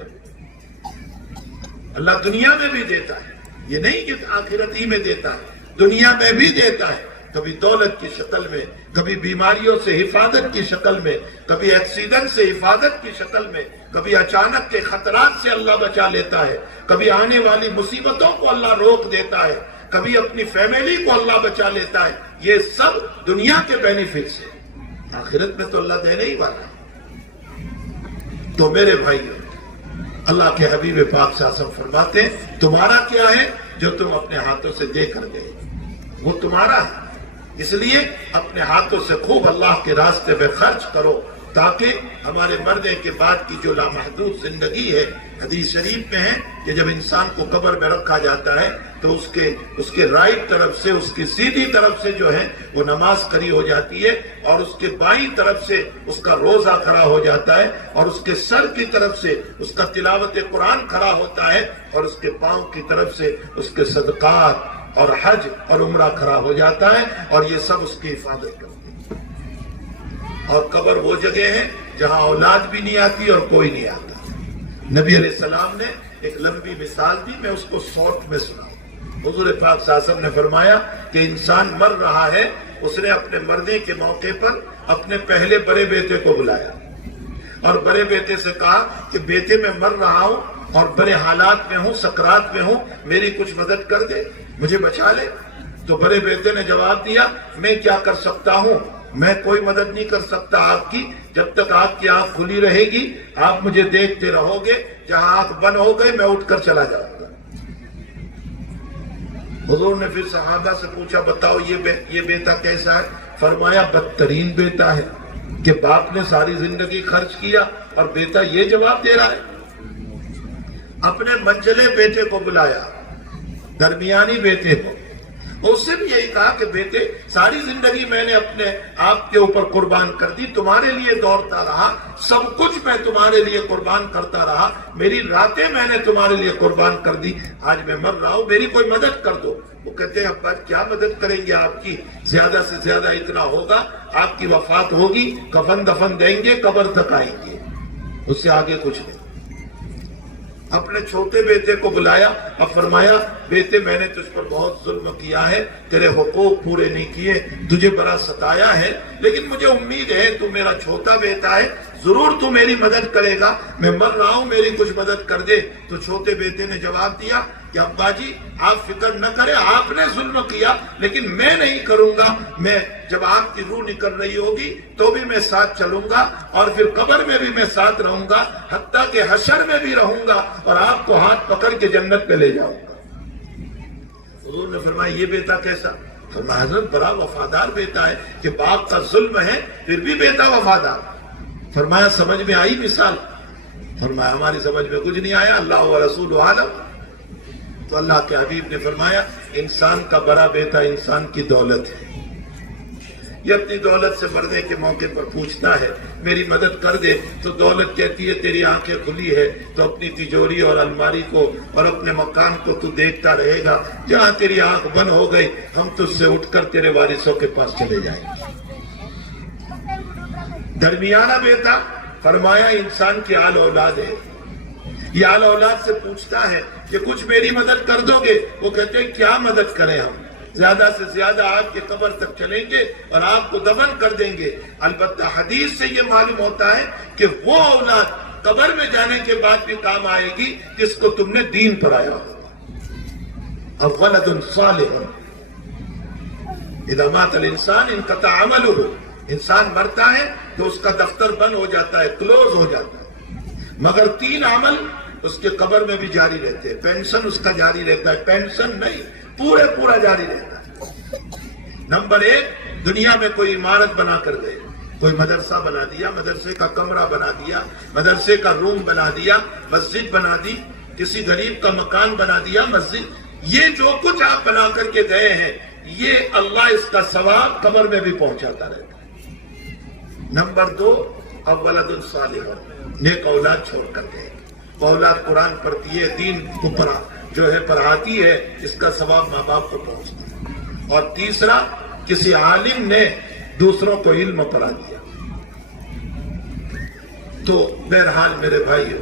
اللہ دنیا میں بھی دیتا ہے, یہ نہیں کہ آخرت ہی میں دیتا ہے, دنیا میں بھی دیتا ہے. کبھی دولت کی شکل میں, کبھی بیماریوں سے حفاظت کی شکل میں, کبھی ایکسیڈنٹ سے حفاظت کی شکل میں, کبھی اچانک کے خطرات سے اللہ بچا لیتا ہے, کبھی آنے والی مصیبتوں کو اللہ روک دیتا ہے, کبھی اپنی فیملی کو اللہ بچا لیتا ہے. یہ سب دنیا کے بینیفٹس ہیں, آخرت میں تو اللہ دینے ہی والا ہے. تو میرے بھائیو, اللہ کے حبیب پاک صلی اللہ علیہ وسلم فرماتے ہیں تمہارا کیا ہے؟ جو تم اپنے ہاتھوں سے دے کر گئے، وہ تمہارا ہے، اس لیے اپنے ہاتھوں سے خوب اللہ کے راستے میں خرچ کرو تاکہ ہمارے مرنے کے بعد کی جو لامحدود زندگی ہے، حدیث شریف میں ہے کہ جب انسان کو قبر میں رکھا جاتا ہے تو اس کے رائٹ طرف سے، اس کی سیدھی طرف سے جو ہے وہ نماز کھڑی ہو جاتی ہے، اور اس کے بائیں طرف سے اس کا روزہ کھڑا ہو جاتا ہے، اور اس کے سر کی طرف سے اس کا تلاوت قرآن کھڑا ہوتا ہے، اور اس کے پاؤں کی طرف سے اس کے صدقات اور حج اور عمرہ کھڑا ہو جاتا ہے، اور یہ سب اس کی حفاظت کرتے ہیں۔ اور قبر وہ جگہ ہے جہاں اولاد بھی نہیں آتی اور کوئی نہیں آتا۔ نبی علیہ السلام نے ایک لمبی مثال دی، میں اس کو شارٹ میں سناؤں۔ حضور پاک صلی اللہ علیہ وسلم نے فرمایا کہ انسان مر رہا ہے، اس نے اپنے مرنے کے موقع پر اپنے پہلے بڑے بیٹے کو بلایا اور بڑے بیٹے سے کہا کہ بیٹے میں مر رہا ہوں اور بڑے حالات میں ہوں، سکرات میں ہوں، میری کچھ مدد کر دے، مجھے بچا لے۔ تو بڑے بیٹے نے جواب دیا، میں کیا کر سکتا ہوں، میں کوئی مدد نہیں کر سکتا آپ کی، جب تک آپ کی آنکھ کھلی رہے گی آپ مجھے دیکھتے رہو گے، جہاں آنکھ بند ہو گئی میں اٹھ کر چلا جاؤں گا۔ حضور نے پھر صحابہ سے پوچھا، بتاؤ یہ بیٹا کیسا ہے؟ فرمایا بدترین بیٹا ہے کہ باپ نے ساری زندگی خرچ کیا اور بیٹا یہ جواب دے رہا ہے۔ اپنے منجلے بیٹے کو بلایا، درمیانی بیٹے کو، اس سے بھی یہی کہا کہ بیٹے ساری زندگی میں نے اپنے آپ کے اوپر قربان کر دی، تمہارے لیے دوڑتا رہا، سب کچھ میں تمہارے لیے قربان کرتا رہا، میری راتیں میں نے تمہارے لیے قربان کر دی، آج میں مر رہا ہوں، میری کوئی مدد کر دو۔ وہ کہتے ہیں ابا کیا مدد کریں گے آپ کی، زیادہ سے زیادہ اتنا ہوگا، آپ کی وفات ہوگی، کفن دفن دیں گے، قبر تک آئیں گے، اس سے آگے کچھ نہیں۔ اپنے چھوٹے بیٹے کو بلایا اور فرمایا، بیٹے میں نے تجھ پر بہت ظلم کیا ہے، تیرے حقوق پورے نہیں کیے، تجھے بڑا ستایا ہے، لیکن مجھے امید ہے تو میرا چھوٹا بیٹا ہے، ضرور تو میری مدد کرے گا، میں مر رہا ہوں، میری کچھ مدد کر دے۔ تو چھوٹے بیٹے نے جواب دیا کہ ابا جی آپ فکر نہ کریں، آپ نے ظلم کیا لیکن میں نہیں کروں گا، میں جب آپ کی روح نکل رہی ہوگی تو بھی میں ساتھ چلوں گا، اور پھر قبر میں بھی میں ساتھ رہوں گا، حتیٰ کہ حشر میں بھی رہوں گا، اور آپ کو ہاتھ پکڑ کے جنت پہ لے جاؤں گا۔ حضور نے فرمایا یہ بیٹا کیسا؟ فرمایا حضرت بڑا وفادار بیٹا ہے کہ باپ کا ظلم ہے پھر بھی بیٹا وفادار۔ فرمایا سمجھ میں آئی مثال؟ فرمایا ہماری سمجھ میں کچھ نہیں آیا، اللہ و رسول عالم۔ تو اللہ کے حبیب نے فرمایا انسان کا بڑا بیٹا انسان کی دولت ہے، یہ اپنی دولت سے مرنے کے موقع پر پوچھتا ہے میری مدد کر دے، تو دولت کہتی ہے تیری آنکھیں کھلی ہے تو اپنی تجوری اور الماری کو اور اپنے مکان کو تو دیکھتا رہے گا، جہاں تیری آنکھ بند ہو گئی ہم تجھ سے اٹھ کر تیرے وارثوں کے پاس چلے جائیں گے۔ درمیانہ بیٹا فرمایا انسان کی آل اولاد ہے، یہ آل اولاد سے پوچھتا ہے کہ کچھ میری مدد کر دو گے؟ وہ کہتے ہیں کیا مدد کریں ہم، زیادہ سے زیادہ آپ کی قبر تک چلیں گے اور آپ کو دفن کر دیں گے۔ البتہ حدیث سے یہ معلوم ہوتا ہے کہ وہ اولاد قبر میں جانے کے بعد بھی کام آئے گی جس کو تم نے دین پڑھایا ہوگا۔ اب ولد صالح اذا مات الانسان انقطع عمله، انسان مرتا ہے تو اس کا دفتر بند ہو جاتا ہے، کلوز ہو جاتا ہے، مگر 3 عمل اس کے قبر میں بھی جاری رہتے ہیں۔ پینشن اس کا جاری رہتا ہے، پینشن نہیں پورا جاری رہتا ہے۔ نمبر 1، دنیا میں کوئی عمارت بنا کر گئے، کوئی مدرسہ بنا دیا، مدرسے کا کمرہ بنا دیا، مدرسے کا روم بنا دیا، مسجد بنا دی، کسی غریب کا مکان بنا دیا، مسجد، یہ جو کچھ آپ بنا کر کے گئے ہیں یہ اللہ اس کا ثواب قبر میں بھی پہنچاتا رہتا ہے۔ نمبر 2، ولد صالح، نیک اولاد چھوڑ کر گئے، اولاد قرآن پڑھتی ہے، دین کو پڑھاتی ہے، اس کا ثواب ماں باپ کو پہنچتا ہے۔ اور تیسرا، کسی عالم نے دوسروں کو علم پڑھا دیا۔ تو بہرحال میرے بھائیو،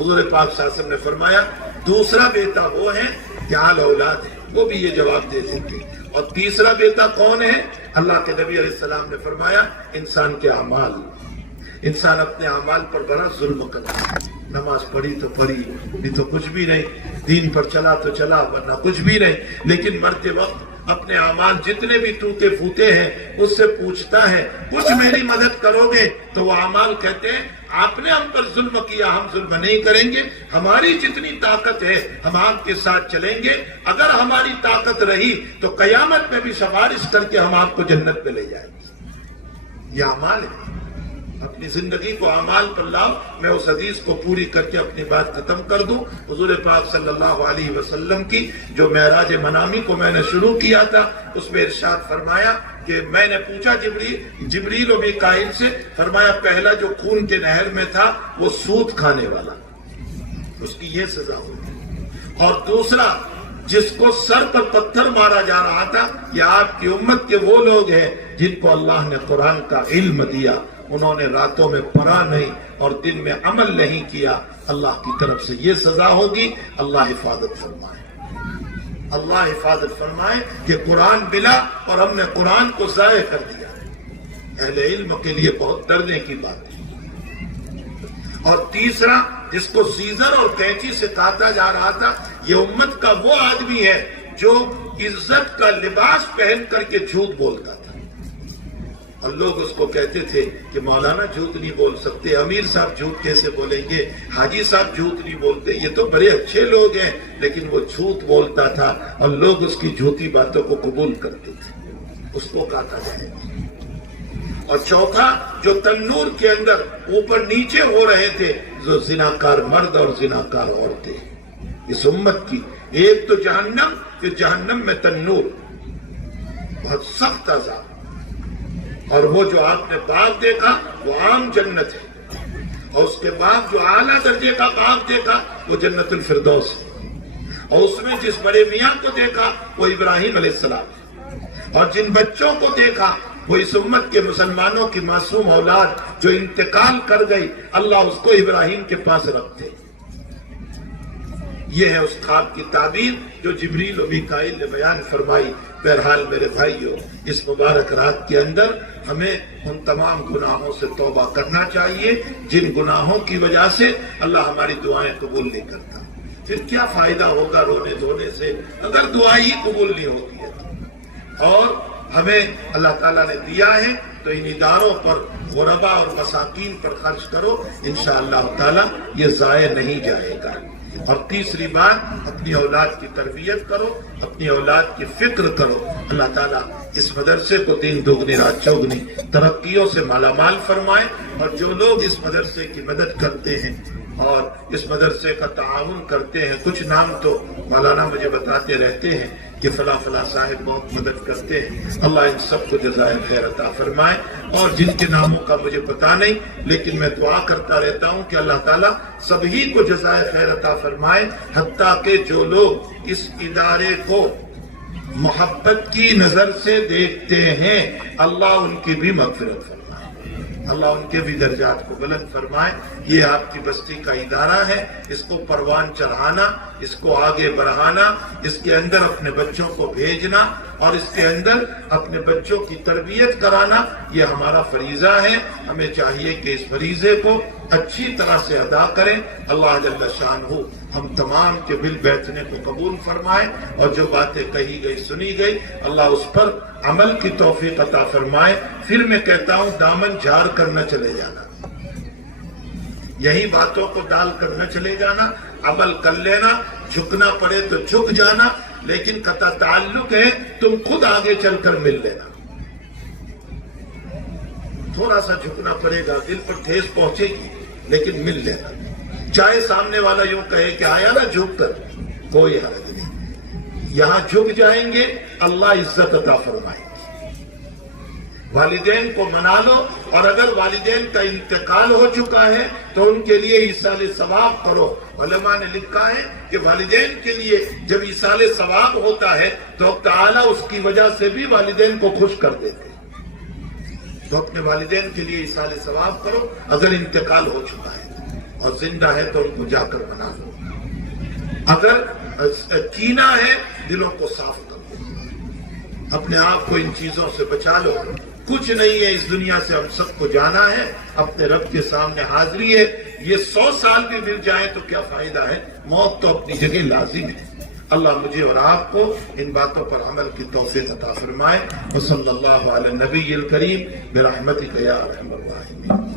حضور پاک صلی اللہ علیہ وسلم نے فرمایا دوسرا بیٹا وہ ہے کہ آل اولاد ہے، وہ بھی یہ جواب دے دیتے۔ اور تیسرا بیٹا کون ہے؟ اللہ کے نبی علیہ السلام نے فرمایا انسان کے اعمال۔ انسان اپنے اعمال پر بڑا ظلم کرتا ہے، نماز پڑھی تو پڑھی، نہیں تو کچھ بھی نہیں، دین پر چلا تو چلا ورنہ کچھ بھی نہیں، لیکن مرتے وقت اپنے اعمال جتنے بھی ٹوٹے پھوٹے ہیں اس سے پوچھتا ہے کچھ میری مدد کرو گے؟ تو وہ اعمال کہتے ہیں آپ نے ہم پر ظلم کیا، ہم ظلم نہیں کریں گے، ہماری جتنی طاقت ہے ہم آپ کے ساتھ چلیں گے، اگر ہماری طاقت رہی تو قیامت میں بھی سفارش کر کے ہم آپ کو جنت میں لے جائیں گے۔ یہ اعمال ہے، اپنی زندگی کو اعمال پر لاؤ۔ میں اس حدیث کو پوری کر کے اپنی بات ختم کر دوں۔ حضور پاک صلی اللہ علیہ وسلم کی جو معراج منامی کو میں نے شروع کیا تھا، اس میں ارشاد فرمایا کہ میں نے پوچھا جبریل و میکائیل سے، فرمایا پہلا جو خون کے نہر میں تھا وہ سود کھانے والا، اس کی یہ سزا ہوئی، اور دوسرا جس کو سر پر پتھر مارا جا رہا تھا، یہ آپ کی امت کے وہ لوگ ہیں جن کو اللہ نے قرآن کا علم دیا، انہوں نے راتوں میں پڑھا نہیں اور دن میں عمل نہیں کیا، اللہ کی طرف سے یہ سزا ہوگی۔ اللہ حفاظت فرمائے، اللہ حفاظت فرمائے کہ قرآن ملا اور ہم نے قرآن کو ضائع کر دیا، اہل علم کے لیے بہت ڈرنے کی بات ہے۔ اور تیسرا جس کو سیزر اور کینچی سے کاٹا جا رہا تھا، یہ امت کا وہ آدمی ہے جو عزت کا لباس پہن کر کے جھوٹ بولتا تھا، اور لوگ اس کو کہتے تھے کہ مولانا جھوٹ نہیں بول سکتے، امیر صاحب جھوٹ کیسے بولیں گے، حاجی صاحب جھوٹ نہیں بولتے، یہ تو بڑے اچھے لوگ ہیں، لیکن وہ جھوٹ بولتا تھا اور لوگ اس کی جھوٹی باتوں کو قبول کرتے تھے، اس کو کاٹا جائے گا۔ اور چوتھا جو تنور کے اندر اوپر نیچے ہو رہے تھے، جو زناکار مرد اور زناکار عورتیں، اس امت کی ایک تو جہنم، پھر جہنم میں تنور، بہت سخت عذاب، اور وہ جو آپ نے باغ دیکھا وہ عام جنت ہے، اور اس کے بعد جو اعلیٰ درجے کا باغ دیکھا وہ جنت الفردوس ہے، اور اس میں جس بڑے میاں کو دیکھا وہ ابراہیم علیہ السلام ہے، اور جن بچوں کو دیکھا وہ اس امت کے مسلمانوں کی معصوم اولاد جو انتقال کر گئی، اللہ اس کو ابراہیم کے پاس رکھتے۔ یہ ہے اس خواب کی تعبیر جو جبریل و میکائیل نے بیان فرمائی۔ بہرحال میرے بھائیو، اس مبارک رات کے اندر ہمیں ان تمام گناہوں سے توبہ کرنا چاہیے جن گناہوں کی وجہ سے اللہ ہماری دعائیں قبول نہیں کرتا۔ پھر کیا فائدہ ہوگا رونے دھونے سے اگر دعا ہی قبول نہیں ہوتی ہے؟ اور ہمیں اللہ تعالیٰ نے دیا ہے تو ان اداروں پر غربا اور مساکین پر خرچ کرو، انشاءاللہ تعالیٰ یہ ضائع نہیں جائے گا۔ اور تیسری بات، اپنی اولاد کی تربیت کرو، اپنی اولاد کی فکر کرو۔ اللہ تعالیٰ اس مدرسے کو دین دوگنی رات چوگنی ترقیوں سے مالا مال فرمائے، اور جو لوگ اس مدرسے کی مدد کرتے ہیں اور اس مدرسے کا تعاون کرتے ہیں، کچھ نام تو مولانا مجھے بتاتے رہتے ہیں کہ فلاں فلاں صاحب بہت مدد کرتے ہیں، اللہ ان سب کو جزائے خیر عطا فرمائے، اور جن کے ناموں کا مجھے پتا نہیں لیکن میں دعا کرتا رہتا ہوں کہ اللہ تعالیٰ سبھی کو جزائے خیر عطا فرمائے، حتیٰ کہ جو لوگ اس ادارے کو محبت کی نظر سے دیکھتے ہیں، اللہ ان کی بھی مغفرت فرمائے، اللہ ان کے بھی درجات کو بلند فرمائے۔ یہ آپ کی بستی کا ادارہ ہے، اس کو پروان چڑھانا، اس کو آگے بڑھانا، اس کے اندر اپنے بچوں کو بھیجنا اور اس کے اندر اپنے بچوں کی تربیت کرانا، یہ ہمارا فریضہ ہے۔ ہمیں چاہیے کہ اس فریضے کو اچھی طرح سے ادا کریں۔ اللہ جل شانہ ہم تمام کے بل بیٹھنے کو قبول فرمائے، اور جو باتیں کہی گئی سنی گئی اللہ اس پر عمل کی توفیق عطا فرمائے۔ پھر میں کہتا ہوں دامن جھاڑ کر نہ چلے جانا، یہی باتوں کو ڈال کر نہ چلے جانا، عمل کر لینا، جھکنا پڑے تو جھک جانا، لیکن قطع تعلق ہے تم خود آگے چل کر مل لینا۔ تھوڑا سا جھکنا پڑے گا، دل پر ٹھیس پہنچے گی لیکن مل لینا، چاہے سامنے والا یوں کہے کہ آیا نا جھک کر، کوئی حرج نہیں، یہاں جھک جائیں گے اللہ عزت عطا فرمائے۔ والدین کو منا لو، اور اگر والدین کا انتقال ہو چکا ہے تو ان کے لیے ایصال ثواب کرو۔ علماء نے لکھا ہے کہ والدین کے لیے جب ایصال ثواب ہوتا ہے تو تعالیٰ اس کی وجہ سے بھی والدین کو خوش کر دیتے ہیں، تو اپنے والدین کے لیے ایصال ثواب کرو۔ اگر انتقال ہو چکا ہے اور زندہ ہے تو ان کو جا کر منا لو، اگر کینہ ہے دلوں کو صاف کرو، اپنے آپ کو ان چیزوں سے بچا لو۔ کچھ نہیں ہے اس دنیا سے، ہم سب کو جانا ہے، اپنے رب کے سامنے حاضری ہے۔ یہ 100 سال بھی مل جائیں تو کیا فائدہ ہے، موت تو اپنی جگہ لازم ہے۔ اللہ مجھے اور آپ کو ان باتوں پر عمل کی توفیق عطا فرمائے. وصلی اللہ علی النبی الکریم برحمتک یا ارحم الراحمین.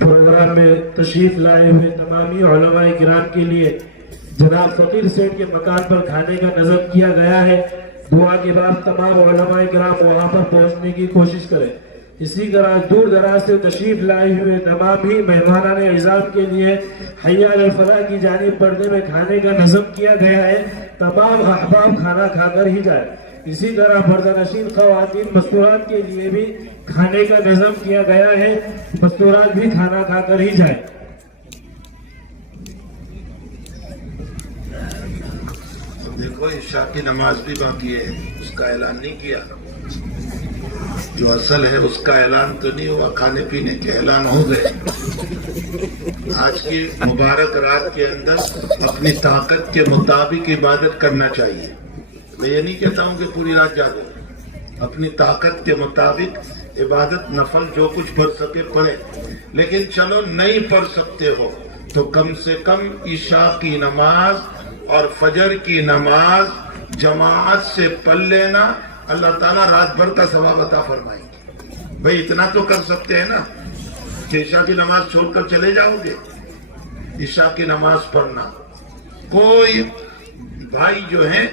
پروگرام میں تشریف لائے ہوئے تمامی علماء کرام کے لیے جناب فقیر سیٹ کے مکان پر کھانے کا نظم کیا گیا ہے. دعا کے بعد تمام علماء کرام وہاں پر پہنچنے کی کوشش کریں. اسی طرح دور دراز سے تشریف لائے ہوئے تمام ہی مہمانان اعزام کے لیے حی علی الفلاح کی جانب پردے میں کھانے کا نظم کیا گیا ہے. تمام احباب کھانا کھا کر ہی جائیں. اسی طرح پردہ نشین خواتین مستورات کے لیے بھی کھانے کا نظم کیا گیا ہے. مستورات بھی کھانا کھا کر ہی جائیں. دیکھو عشاء کی نماز بھی باقی ہے، اس کا اعلان نہیں کیا. جو اصل ہے اس کا اعلان تو نہیں ہوا، کھانے پینے کے اعلان ہو گئے. آج کی مبارک رات کے اندر اپنی طاقت کے مطابق عبادت کرنا چاہیے. میں یہ نہیں کہتا ہوں کہ پوری رات جاگو، اپنی طاقت کے مطابق عبادت نفل جو کچھ پڑھ سکے پڑھے. لیکن چلو نہیں پڑھ سکتے ہو تو کم سے کم عشاء کی نماز اور فجر کی نماز جماعت سے پڑھ لینا، اللہ تعالیٰ رات بھر کا ثواب عطا فرمائیں گے. بھئی اتنا تو کر سکتے ہیں نا کہ عشاء کی نماز چھوڑ کر چلے جاؤ گے. عشاء کی نماز پڑھنا، کوئی بھائی جو ہیں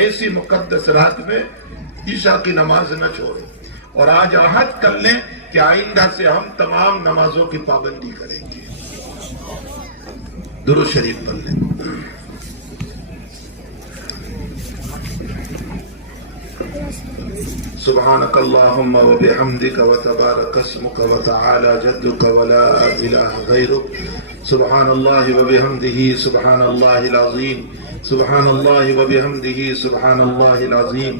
ایسی مقدس رات میں عشاء کی نماز نہ چھوڑے. اور آج عہد کر لیں کہ آئندہ سے ہم تمام نمازوں کی پابندی کریں گے. درود شریف پڑھ لیں. سبحانك اللهم وبحمدك وتبارك اسمك وتعالى جدك ولا إله غيرك. سبحان الله وبحمده سبحان الله العظيم. سبحان الله وبحمده سبحان الله العظيم.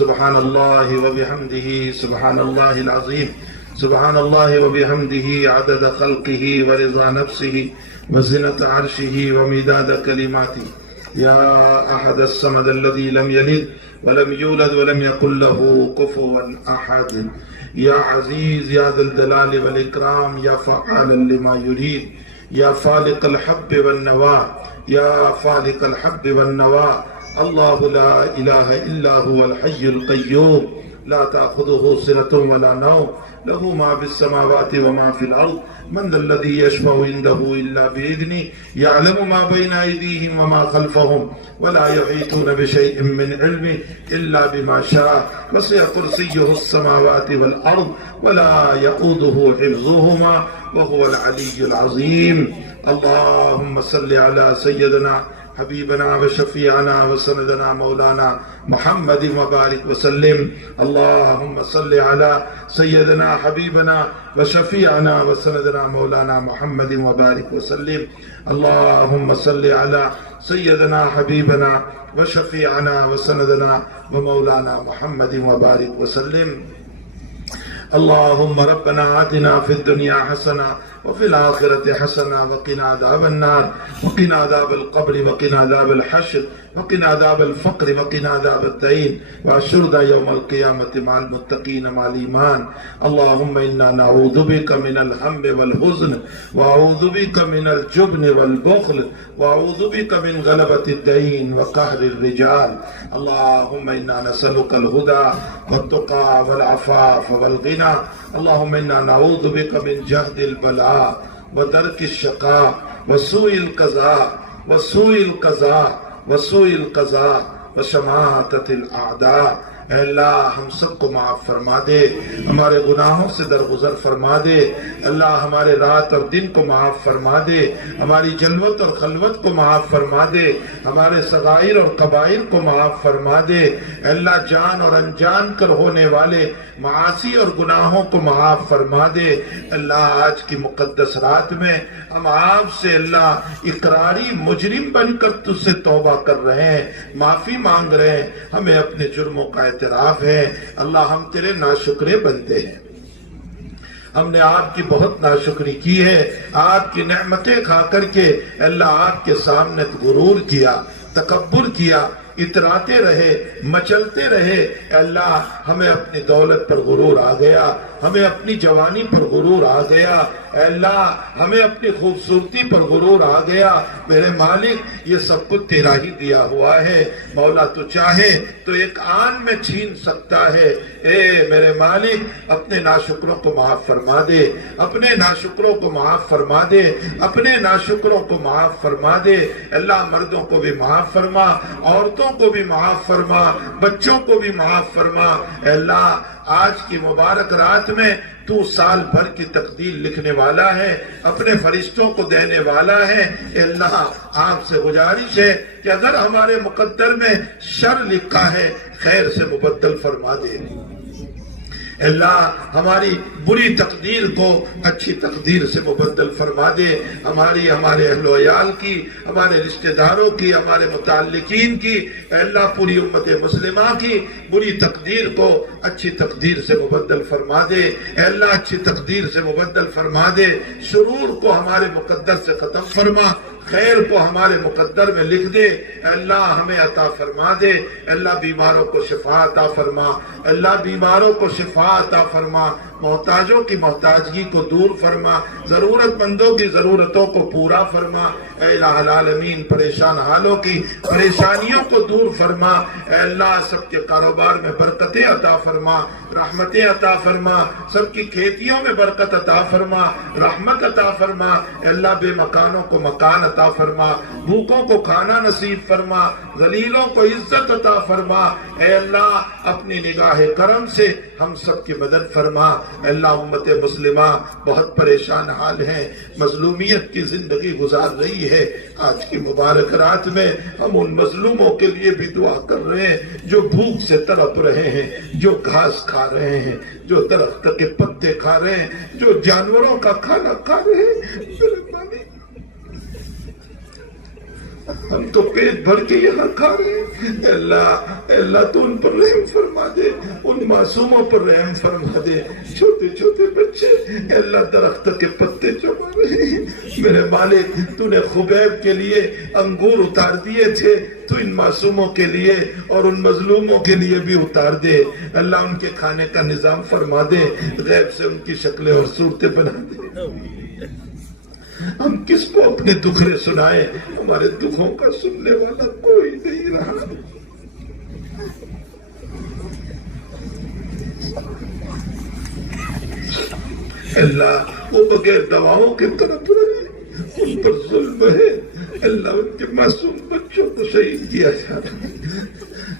سبحان الله وبحمده سبحان الله العظيم. سبحان الله وبحمده عدد خلقه ورضا نفسه وزنة عرشه ومداد كلماته. يا أحد الصمد الذي لم يلد ولم يولد ولم يكن له كفوا أحد. يا عزيز يا ذا الجلال والإكرام يا فعالا لما يريد. يا فالق الحب والنوى يا فالق الحب والنوى. الله لا إله إلا هو الحي القيوم لا تأخذه سنة ولا نوم له ما في السماوات وما في الأرض. من ذا الذي يشفع عنده إلا بإذنه. يعلم ما بين أيديهم وما خلفهم ولا يحيطون بشيء من علمه إلا بما شاء. وسع كرسيه السماوات والأرض ولا يؤوده حفظهما وهو العلي العظيم. اللهم صل على سيدنا حبيبنا وشفيعنا وسندنا مولانا محمد وبارك وسلم. اللهم صل على سيدنا حبيبنا وشفيعنا وسندنا مولانا محمد وبارك وسلم. اللهم صل على سيدنا حبيبنا وشفيعنا وسندنا ومولانا محمد وبارك وسلم. اللهم ربنا آتنا في الدنيا حسنة وفي الآخرة حسنة وقنا عذاب النار وقنا عذاب القبر وقنا عذاب الحشر وقنا عذاب الفقر وقنا عذاب الدين وأشرنا يوم القيامة مع المتقين مع الإيمان. اللهم إنا نعوذ بك من الهم والحزن وأعوذ بك من الجبن والبخل وأعوذ بك من غلبة الدين وقهر الرجال. اللهم إنا نسألك الهدى والتقى والعفاف والغنى. اللهم إنا نعوذ بك من جهد البلاء ودرك الشقاء وسوء القضاء وسوء القضاء وسوء القضاء وشماتة الأعداء. اے اللہ ہم سب کو معاف فرما دے، ہمارے گناہوں سے درگزر فرما دے، اللہ ہمارے رات اور دن کو معاف فرما دے، ہماری جلوت اور خلوت کو معاف فرما دے، ہمارے صغائر اور کبائر کو معاف فرما دے، اے اللہ جان اور انجان کر ہونے والے معاصی اور گناہوں کو معاف فرما دے۔ اللہ آج کی مقدس رات میں ہم آپ سے اللہ اقراری مجرم بن کر تجھ سے توبہ کر رہے ہیں، معافی مانگ رہے ہیں، ہمیں اپنے جرموں کا اعتراف ہے۔ اللہ ہم تیرے ناشکرے بندے ہیں، ہم نے آپ کی بہت ناشکری کی ہے، آپ کی نعمتیں کھا کر کے اللہ آپ کے سامنے غرور کیا، تکبر کیا، اتراتے رہے، مچلتے رہے۔ اے اللہ ہمیں اپنی دولت پر غرور آ گیا، ہمیں اپنی جوانی پر غرور آ گیا، اے اللہ ہمیں اپنی خوبصورتی پر غرور آ گیا۔ میرے مالک یہ سب کچھ تیرا ہی دیا ہوا ہے، مولا تو چاہے تو ایک آن میں چھین سکتا ہے۔ اے میرے مالک اپنے ناشکروں کو معاف فرما دے، اپنے ناشکروں کو معاف فرما دے، اپنے ناشکروں کو معاف فرما دے۔ اللہ مردوں کو بھی معاف فرما، عورتوں کو بھی معاف فرما، بچوں کو بھی معاف فرما۔ اے اللہ آج کی مبارک رات میں تو سال بھر کی تقدیر لکھنے والا ہے، اپنے فرشتوں کو دینے والا ہے۔ اے اللہ آپ سے گزارش ہے کہ اگر ہمارے مقدر میں شر لکھا ہے خیر سے مبدل فرما دے۔ اللہ ہماری بری تقدیر کو اچھی تقدیر سے مبدل فرما دے، ہماری، ہمارے اہل و عیال کی، ہمارے رشتہ داروں کی، ہمارے متعلقین کی، اے اللہ پوری امت مسلمہ کی بری تقدیر کو اچھی تقدیر سے مبدل فرما دے۔ اے اللہ اچھی تقدیر سے مبدل فرما دے، شرور کو ہمارے مقدر سے ختم فرما، خیر کو ہمارے مقدر میں لکھ دے۔ اے اللہ ہمیں عطا فرما دے، اے اللہ بیماروں کو شفا عطا فرما، اے اللہ بیماروں کو شفا عطا فرما، محتاجوں کی محتاجگی کو دور فرما، ضرورت مندوں کی ضرورتوں کو پورا فرما۔ اے الہ العالمین پریشان حالوں کی پریشانیوں کو دور فرما۔ اے اللہ سب کے کاروبار میں برکتیں عطا فرما، رحمتیں عطا فرما، سب کی کھیتیوں میں برکت عطا فرما، رحمت عطا فرما۔ اے اللہ بے مکانوں کو مکان عطا فرما، بھوکوں کو کھانا نصیب فرما، ذلیلوں کو عزت عطا فرما۔ اے اللہ اپنی نگاہ کرم سے ہم سب کی مدد فرما۔ اے اللہ امت مسلمہ بہت پریشان حال ہے، مظلومیت کی زندگی گزار رہی ہے۔ آج کی مبارک رات میں ہم ان مظلوموں کے لیے بھی دعا کر رہے ہیں جو بھوک سے تڑپ رہے ہیں، جو گھاس کھا رہے ہیں، جو درخت کے پتے کھا رہے ہیں، جو جانوروں کا کھانا کھا رہے ہیں۔ میرے مالک ہم تو پیٹ بھر کے یہاں کھا رہے ہیں۔ اے اللہ تو ان پر رحم فرما دے، ان معصوموں پر رحم فرما دے، چھوٹے چھوٹے بچے اے اللہ درخت کے پتے چبا رہے ہیں۔ میرے مالک تو نے خبیب کے لیے انگور اتار دیے تھے، تو ان معصوموں کے لیے اور ان مظلوموں کے لیے بھی اتار دے۔ اللہ ان کے کھانے کا نظام فرما دے، غیب سے ان کی شکلیں اور صورتیں بنا دے۔ ہم کس کو اپنے دکھڑے سنائے، ہمارے دکھوں کا سننے والا کوئی نہیں رہا۔ اللہ وہ بغیر دواؤں کے طرف رہے، ان پر ظلم ہے۔ اللہ ان کے معصوم بچوں کو شہید کیا جا رہا ہے۔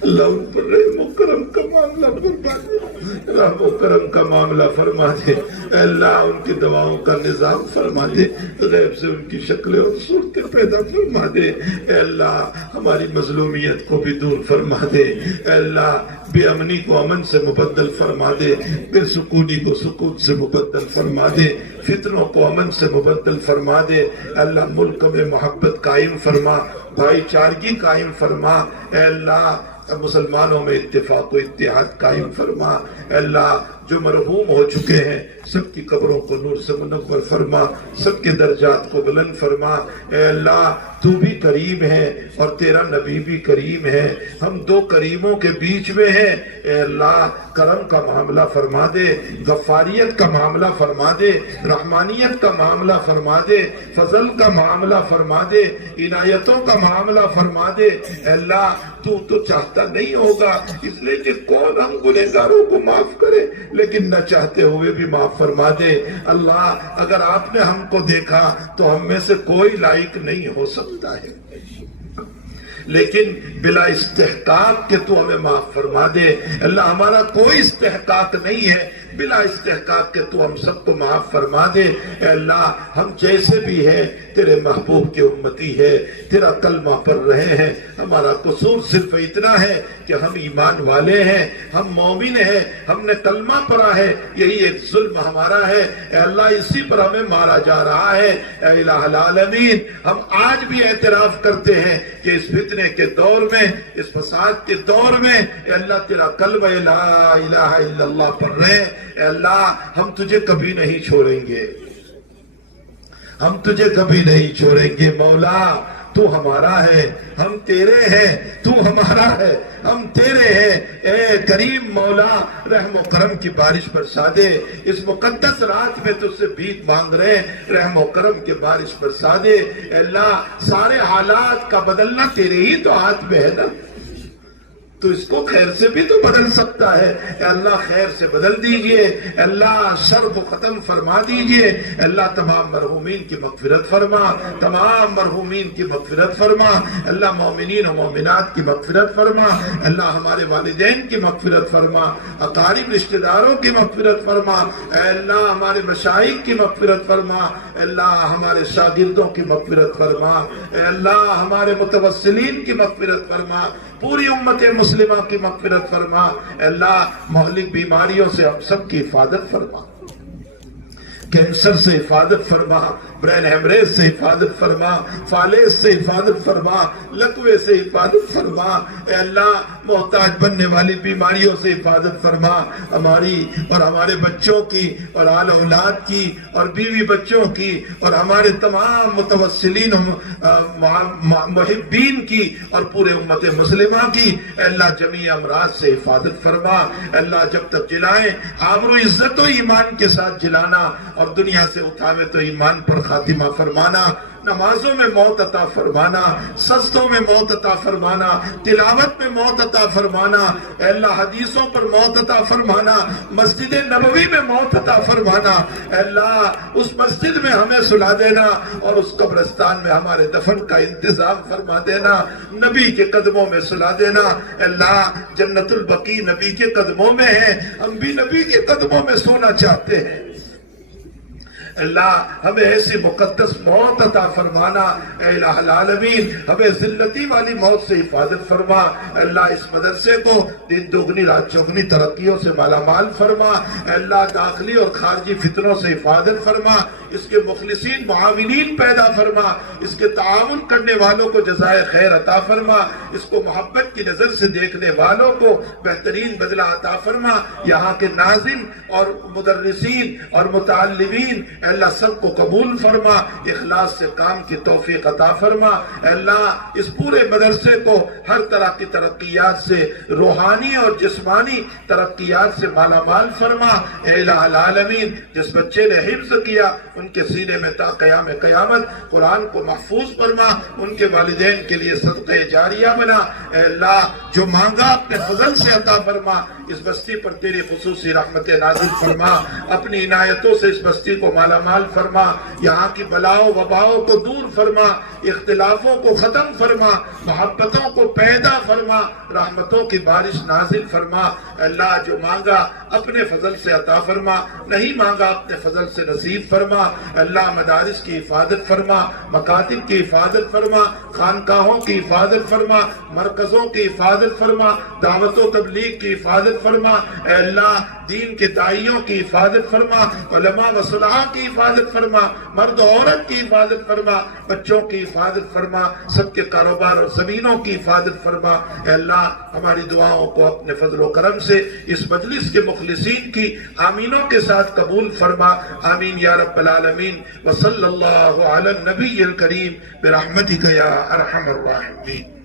اللہ ان پر رحم و کرم کا معاملہ فرما دے، رحم و کرم کا معاملہ فرما دے۔ اے اللہ ان کی دواؤں کا نظام فرما دے، غیب سے ان کی شکلیں اور صورتیں پیدا فرما دے۔ اے اللہ ہماری مظلومیت کو بھی دور فرما دے۔ اے اللہ بے امنی کو امن سے مبدل فرما دے، بے سکونی کو سکون سے مبدل فرما دے، فتنوں کو امن سے مبدل فرما دے۔ اللہ ملک میں محبت قائم فرما، بھائی چارگی قائم فرما۔ اے اللہ مسلمانوں میں اتفاق و اتحاد قائم فرما۔ اے اللہ جو مرحوم ہو چکے ہیں سب کی قبروں کو نور سے منور فرما، سب کے درجات کو بلند فرما۔ اے اللہ تو بھی کریم ہے اور تیرا نبی بھی کریم ہے، ہم دو کریموں کے بیچ میں ہیں۔ اے اللہ کرم کا معاملہ فرما دے، غفاریت کا معاملہ فرما دے، رحمانیت کا معاملہ فرما دے، فضل کا معاملہ فرما دے، عنایتوں کا معاملہ فرما دے۔ اے اللہ تو چاہتا نہیں ہوگا اس لیے کہ کون ہم گنہگاروں کو معاف کرے، لیکن نہ چاہتے ہوئے بھی معاف فرما دے۔ اللہ اگر آپ نے ہم کو دیکھا تو ہم میں سے کوئی لائق نہیں ہو سکتا ہے۔ لیکن بلا استحقاق کے تو ہمیں معاف فرما دے۔ اللہ ہمارا کوئی استحقاق نہیں ہے، بلا استحقاق کے تو ہم سب کو معاف فرما دے۔ اے اللہ ہم جیسے بھی ہیں تیرے محبوب کے امتی ہے، تیرا کلمہ پڑھ رہے ہیں، ہمارا قصور صرف اتنا ہے کہ ہم ایمان والے ہیں، ہم مومن ہیں، ہم نے کلمہ پڑھا ہے، یہی ایک ظلم ہمارا ہے۔ اے اللہ اسی پر ہمیں مارا جا رہا ہے۔ اے الہ العالمین ہم آج بھی اعتراف کرتے ہیں کہ اس فتنے کے دور میں، اس فساد کے دور میں اے اللہ تیرا کلمہ لا الہ الا اللہ پڑھ رہے ہیں۔ اے اللہ ہم تجھے کبھی نہیں چھوڑیں گے، ہم تجھے کبھی نہیں چھوڑیں گے۔ مولا تو ہمارا ہے، ہم تیرے ہیں، تو ہمارا ہے، ہم تیرے ہیں۔ اے کریم مولا رحم و کرم کی بارش برسا دے، اس مقدس رات میں تجھ سے بھیک مانگ رہے ہیں، رحم و کرم کی بارش برسا دے۔ اے اللہ سارے حالات کا بدلنا تیرے ہی تو ہاتھ میں ہے نا، تو اس کو خیر سے بھی تو بدل سکتا ہے۔ اے اللہ خیر سے بدل دیجئے، اے اللہ شر کو ختم فرما دیجئے۔ اے اللہ تمام مرحومین کی مغفرت فرما، تمام مرحومین کی مغفرت فرما۔ اے اللہ مومنین و مومنات کی مغفرت فرما۔ اے اللہ ہمارے والدین کی مغفرت فرما، اقارب رشتہ داروں کی مغفرت فرما۔ اے اللہ ہمارے مشائخ کی مغفرت فرما۔ اے اللہ ہمارے شاگردوں کی مغفرت فرما۔ اے اللہ ہمارے متوسلین کی مغفرت فرما، پوری امت مسلمہ کی مغفرت فرما۔ اے اللہ مہلک بیماریوں سے ہم سب کی حفاظت فرما، کینسر سے حفاظت فرما، برین ہیمریج سے حفاظت فرما، فالج سے حفاظت فرما، لقوے سے حفاظت فرما۔ اے اللہ محتاج بننے والی بیماریوں سے حفاظت فرما، ہماری اور ہمارے بچوں کی اور آل اولاد کی اور بیوی بچوں کی اور ہمارے تمام متوسلین محبین کی اور پورے امت مسلمہ کی اے اللہ جمیع امراض سے حفاظت فرما۔ اے اللہ جب تک جلائیں آبرو عزت و ایمان کے ساتھ جلانا، اور دنیا سے اٹھاوے تو ایمان پر خاتمہ فرمانا، نمازوں میں موت عطا فرمانا، سجدوں میں موت عطا فرمانا، تلاوت میں موت عطا فرمانا، اے اللہ حدیثوں پر موت عطا فرمانا، مسجد نبوی میں موت عطا فرمانا۔ اے اللہ اس مسجد میں ہمیں سلا دینا اور اس قبرستان میں ہمارے دفن کا انتظام فرما دینا، نبی کے قدموں میں سلا دینا۔ اے اللہ جنت البقیع نبی کے قدموں میں ہے، ہم بھی نبی کے قدموں میں سونا چاہتے ہیں۔ اللہ ہمیں ایسی مقدس موت عطا فرمانا، اے الہ العالمین ہمیں ذلتی والی موت سے حفاظت فرما۔ اللہ اس مدرسے کو دن دوگنی رات چوگنی ترقیوں سے مالا مال فرما۔ اے اللہ داخلی اور خارجی فتنوں سے حفاظت فرما، اس کے مخلصین معاونین پیدا فرما، اس کے تعاون کرنے والوں کو جزائے خیر عطا فرما، اس کو محبت کی نظر سے دیکھنے والوں کو بہترین بدلہ عطا فرما۔ یہاں کے ناظم اور مدرسین اور متعلمین اے اللہ سب کو قبول فرما، اخلاص سے کام کی توفیق عطا فرما۔ اے اللہ اس پورے مدرسے کو ہر طرح کی ترقیات سے، روحانی اور جسمانی ترقیات سے مالا مال فرما۔ اے الہ العالمین جس بچے نے حفظ کیا ان کے سینے میں تا قیام قیامت قرآن کو محفوظ فرما، ان کے والدین کے لیے صدقہ جاریہ بنا۔ اے اللہ جو مانگا اپنے فضل سے عطا فرما، اس بستی پر تیری خصوصی رحمت نازل فرما، اپنی عنایتوں سے اس بستی کو مالا مال فرما، یہاں کی بلاؤں وباؤں کو دور فرما، اختلافوں کو ختم فرما، محبتوں کو پیدا فرما، رحمتوں کی بارش نازل فرما۔ اللہ جو مانگا اپنے فضل سے عطا فرما، نہیں مانگا اپنے فضل سے نصیب فرما۔ اللہ مدارس کی حفاظت فرما، مکاتب کی حفاظت فرما، خانقاہوں کی حفاظت فرما، مرکزوں کی حفاظت فرما، دعوت و تبلیغ کی حفاظت فرما۔ اے اللہ دین کے داعیوں کی حفاظت فرما، علماء و صلاح کی حفاظت فرما، مرد و عورت کی حفاظت فرما، بچوں کی حفاظت فرما، سب کے کاروبار اور زمینوں کی حفاظت فرما۔ اے اللہ ہماری دعاؤں کو اپنے فضل و کرم سے اس مجلس کے مخلصین کی آمینوں کے ساتھ قبول فرما۔ آمین یا رب العالمین۔ وصلی اللہ علی النبی الکریم برحمتک یا ارحم الراحمین۔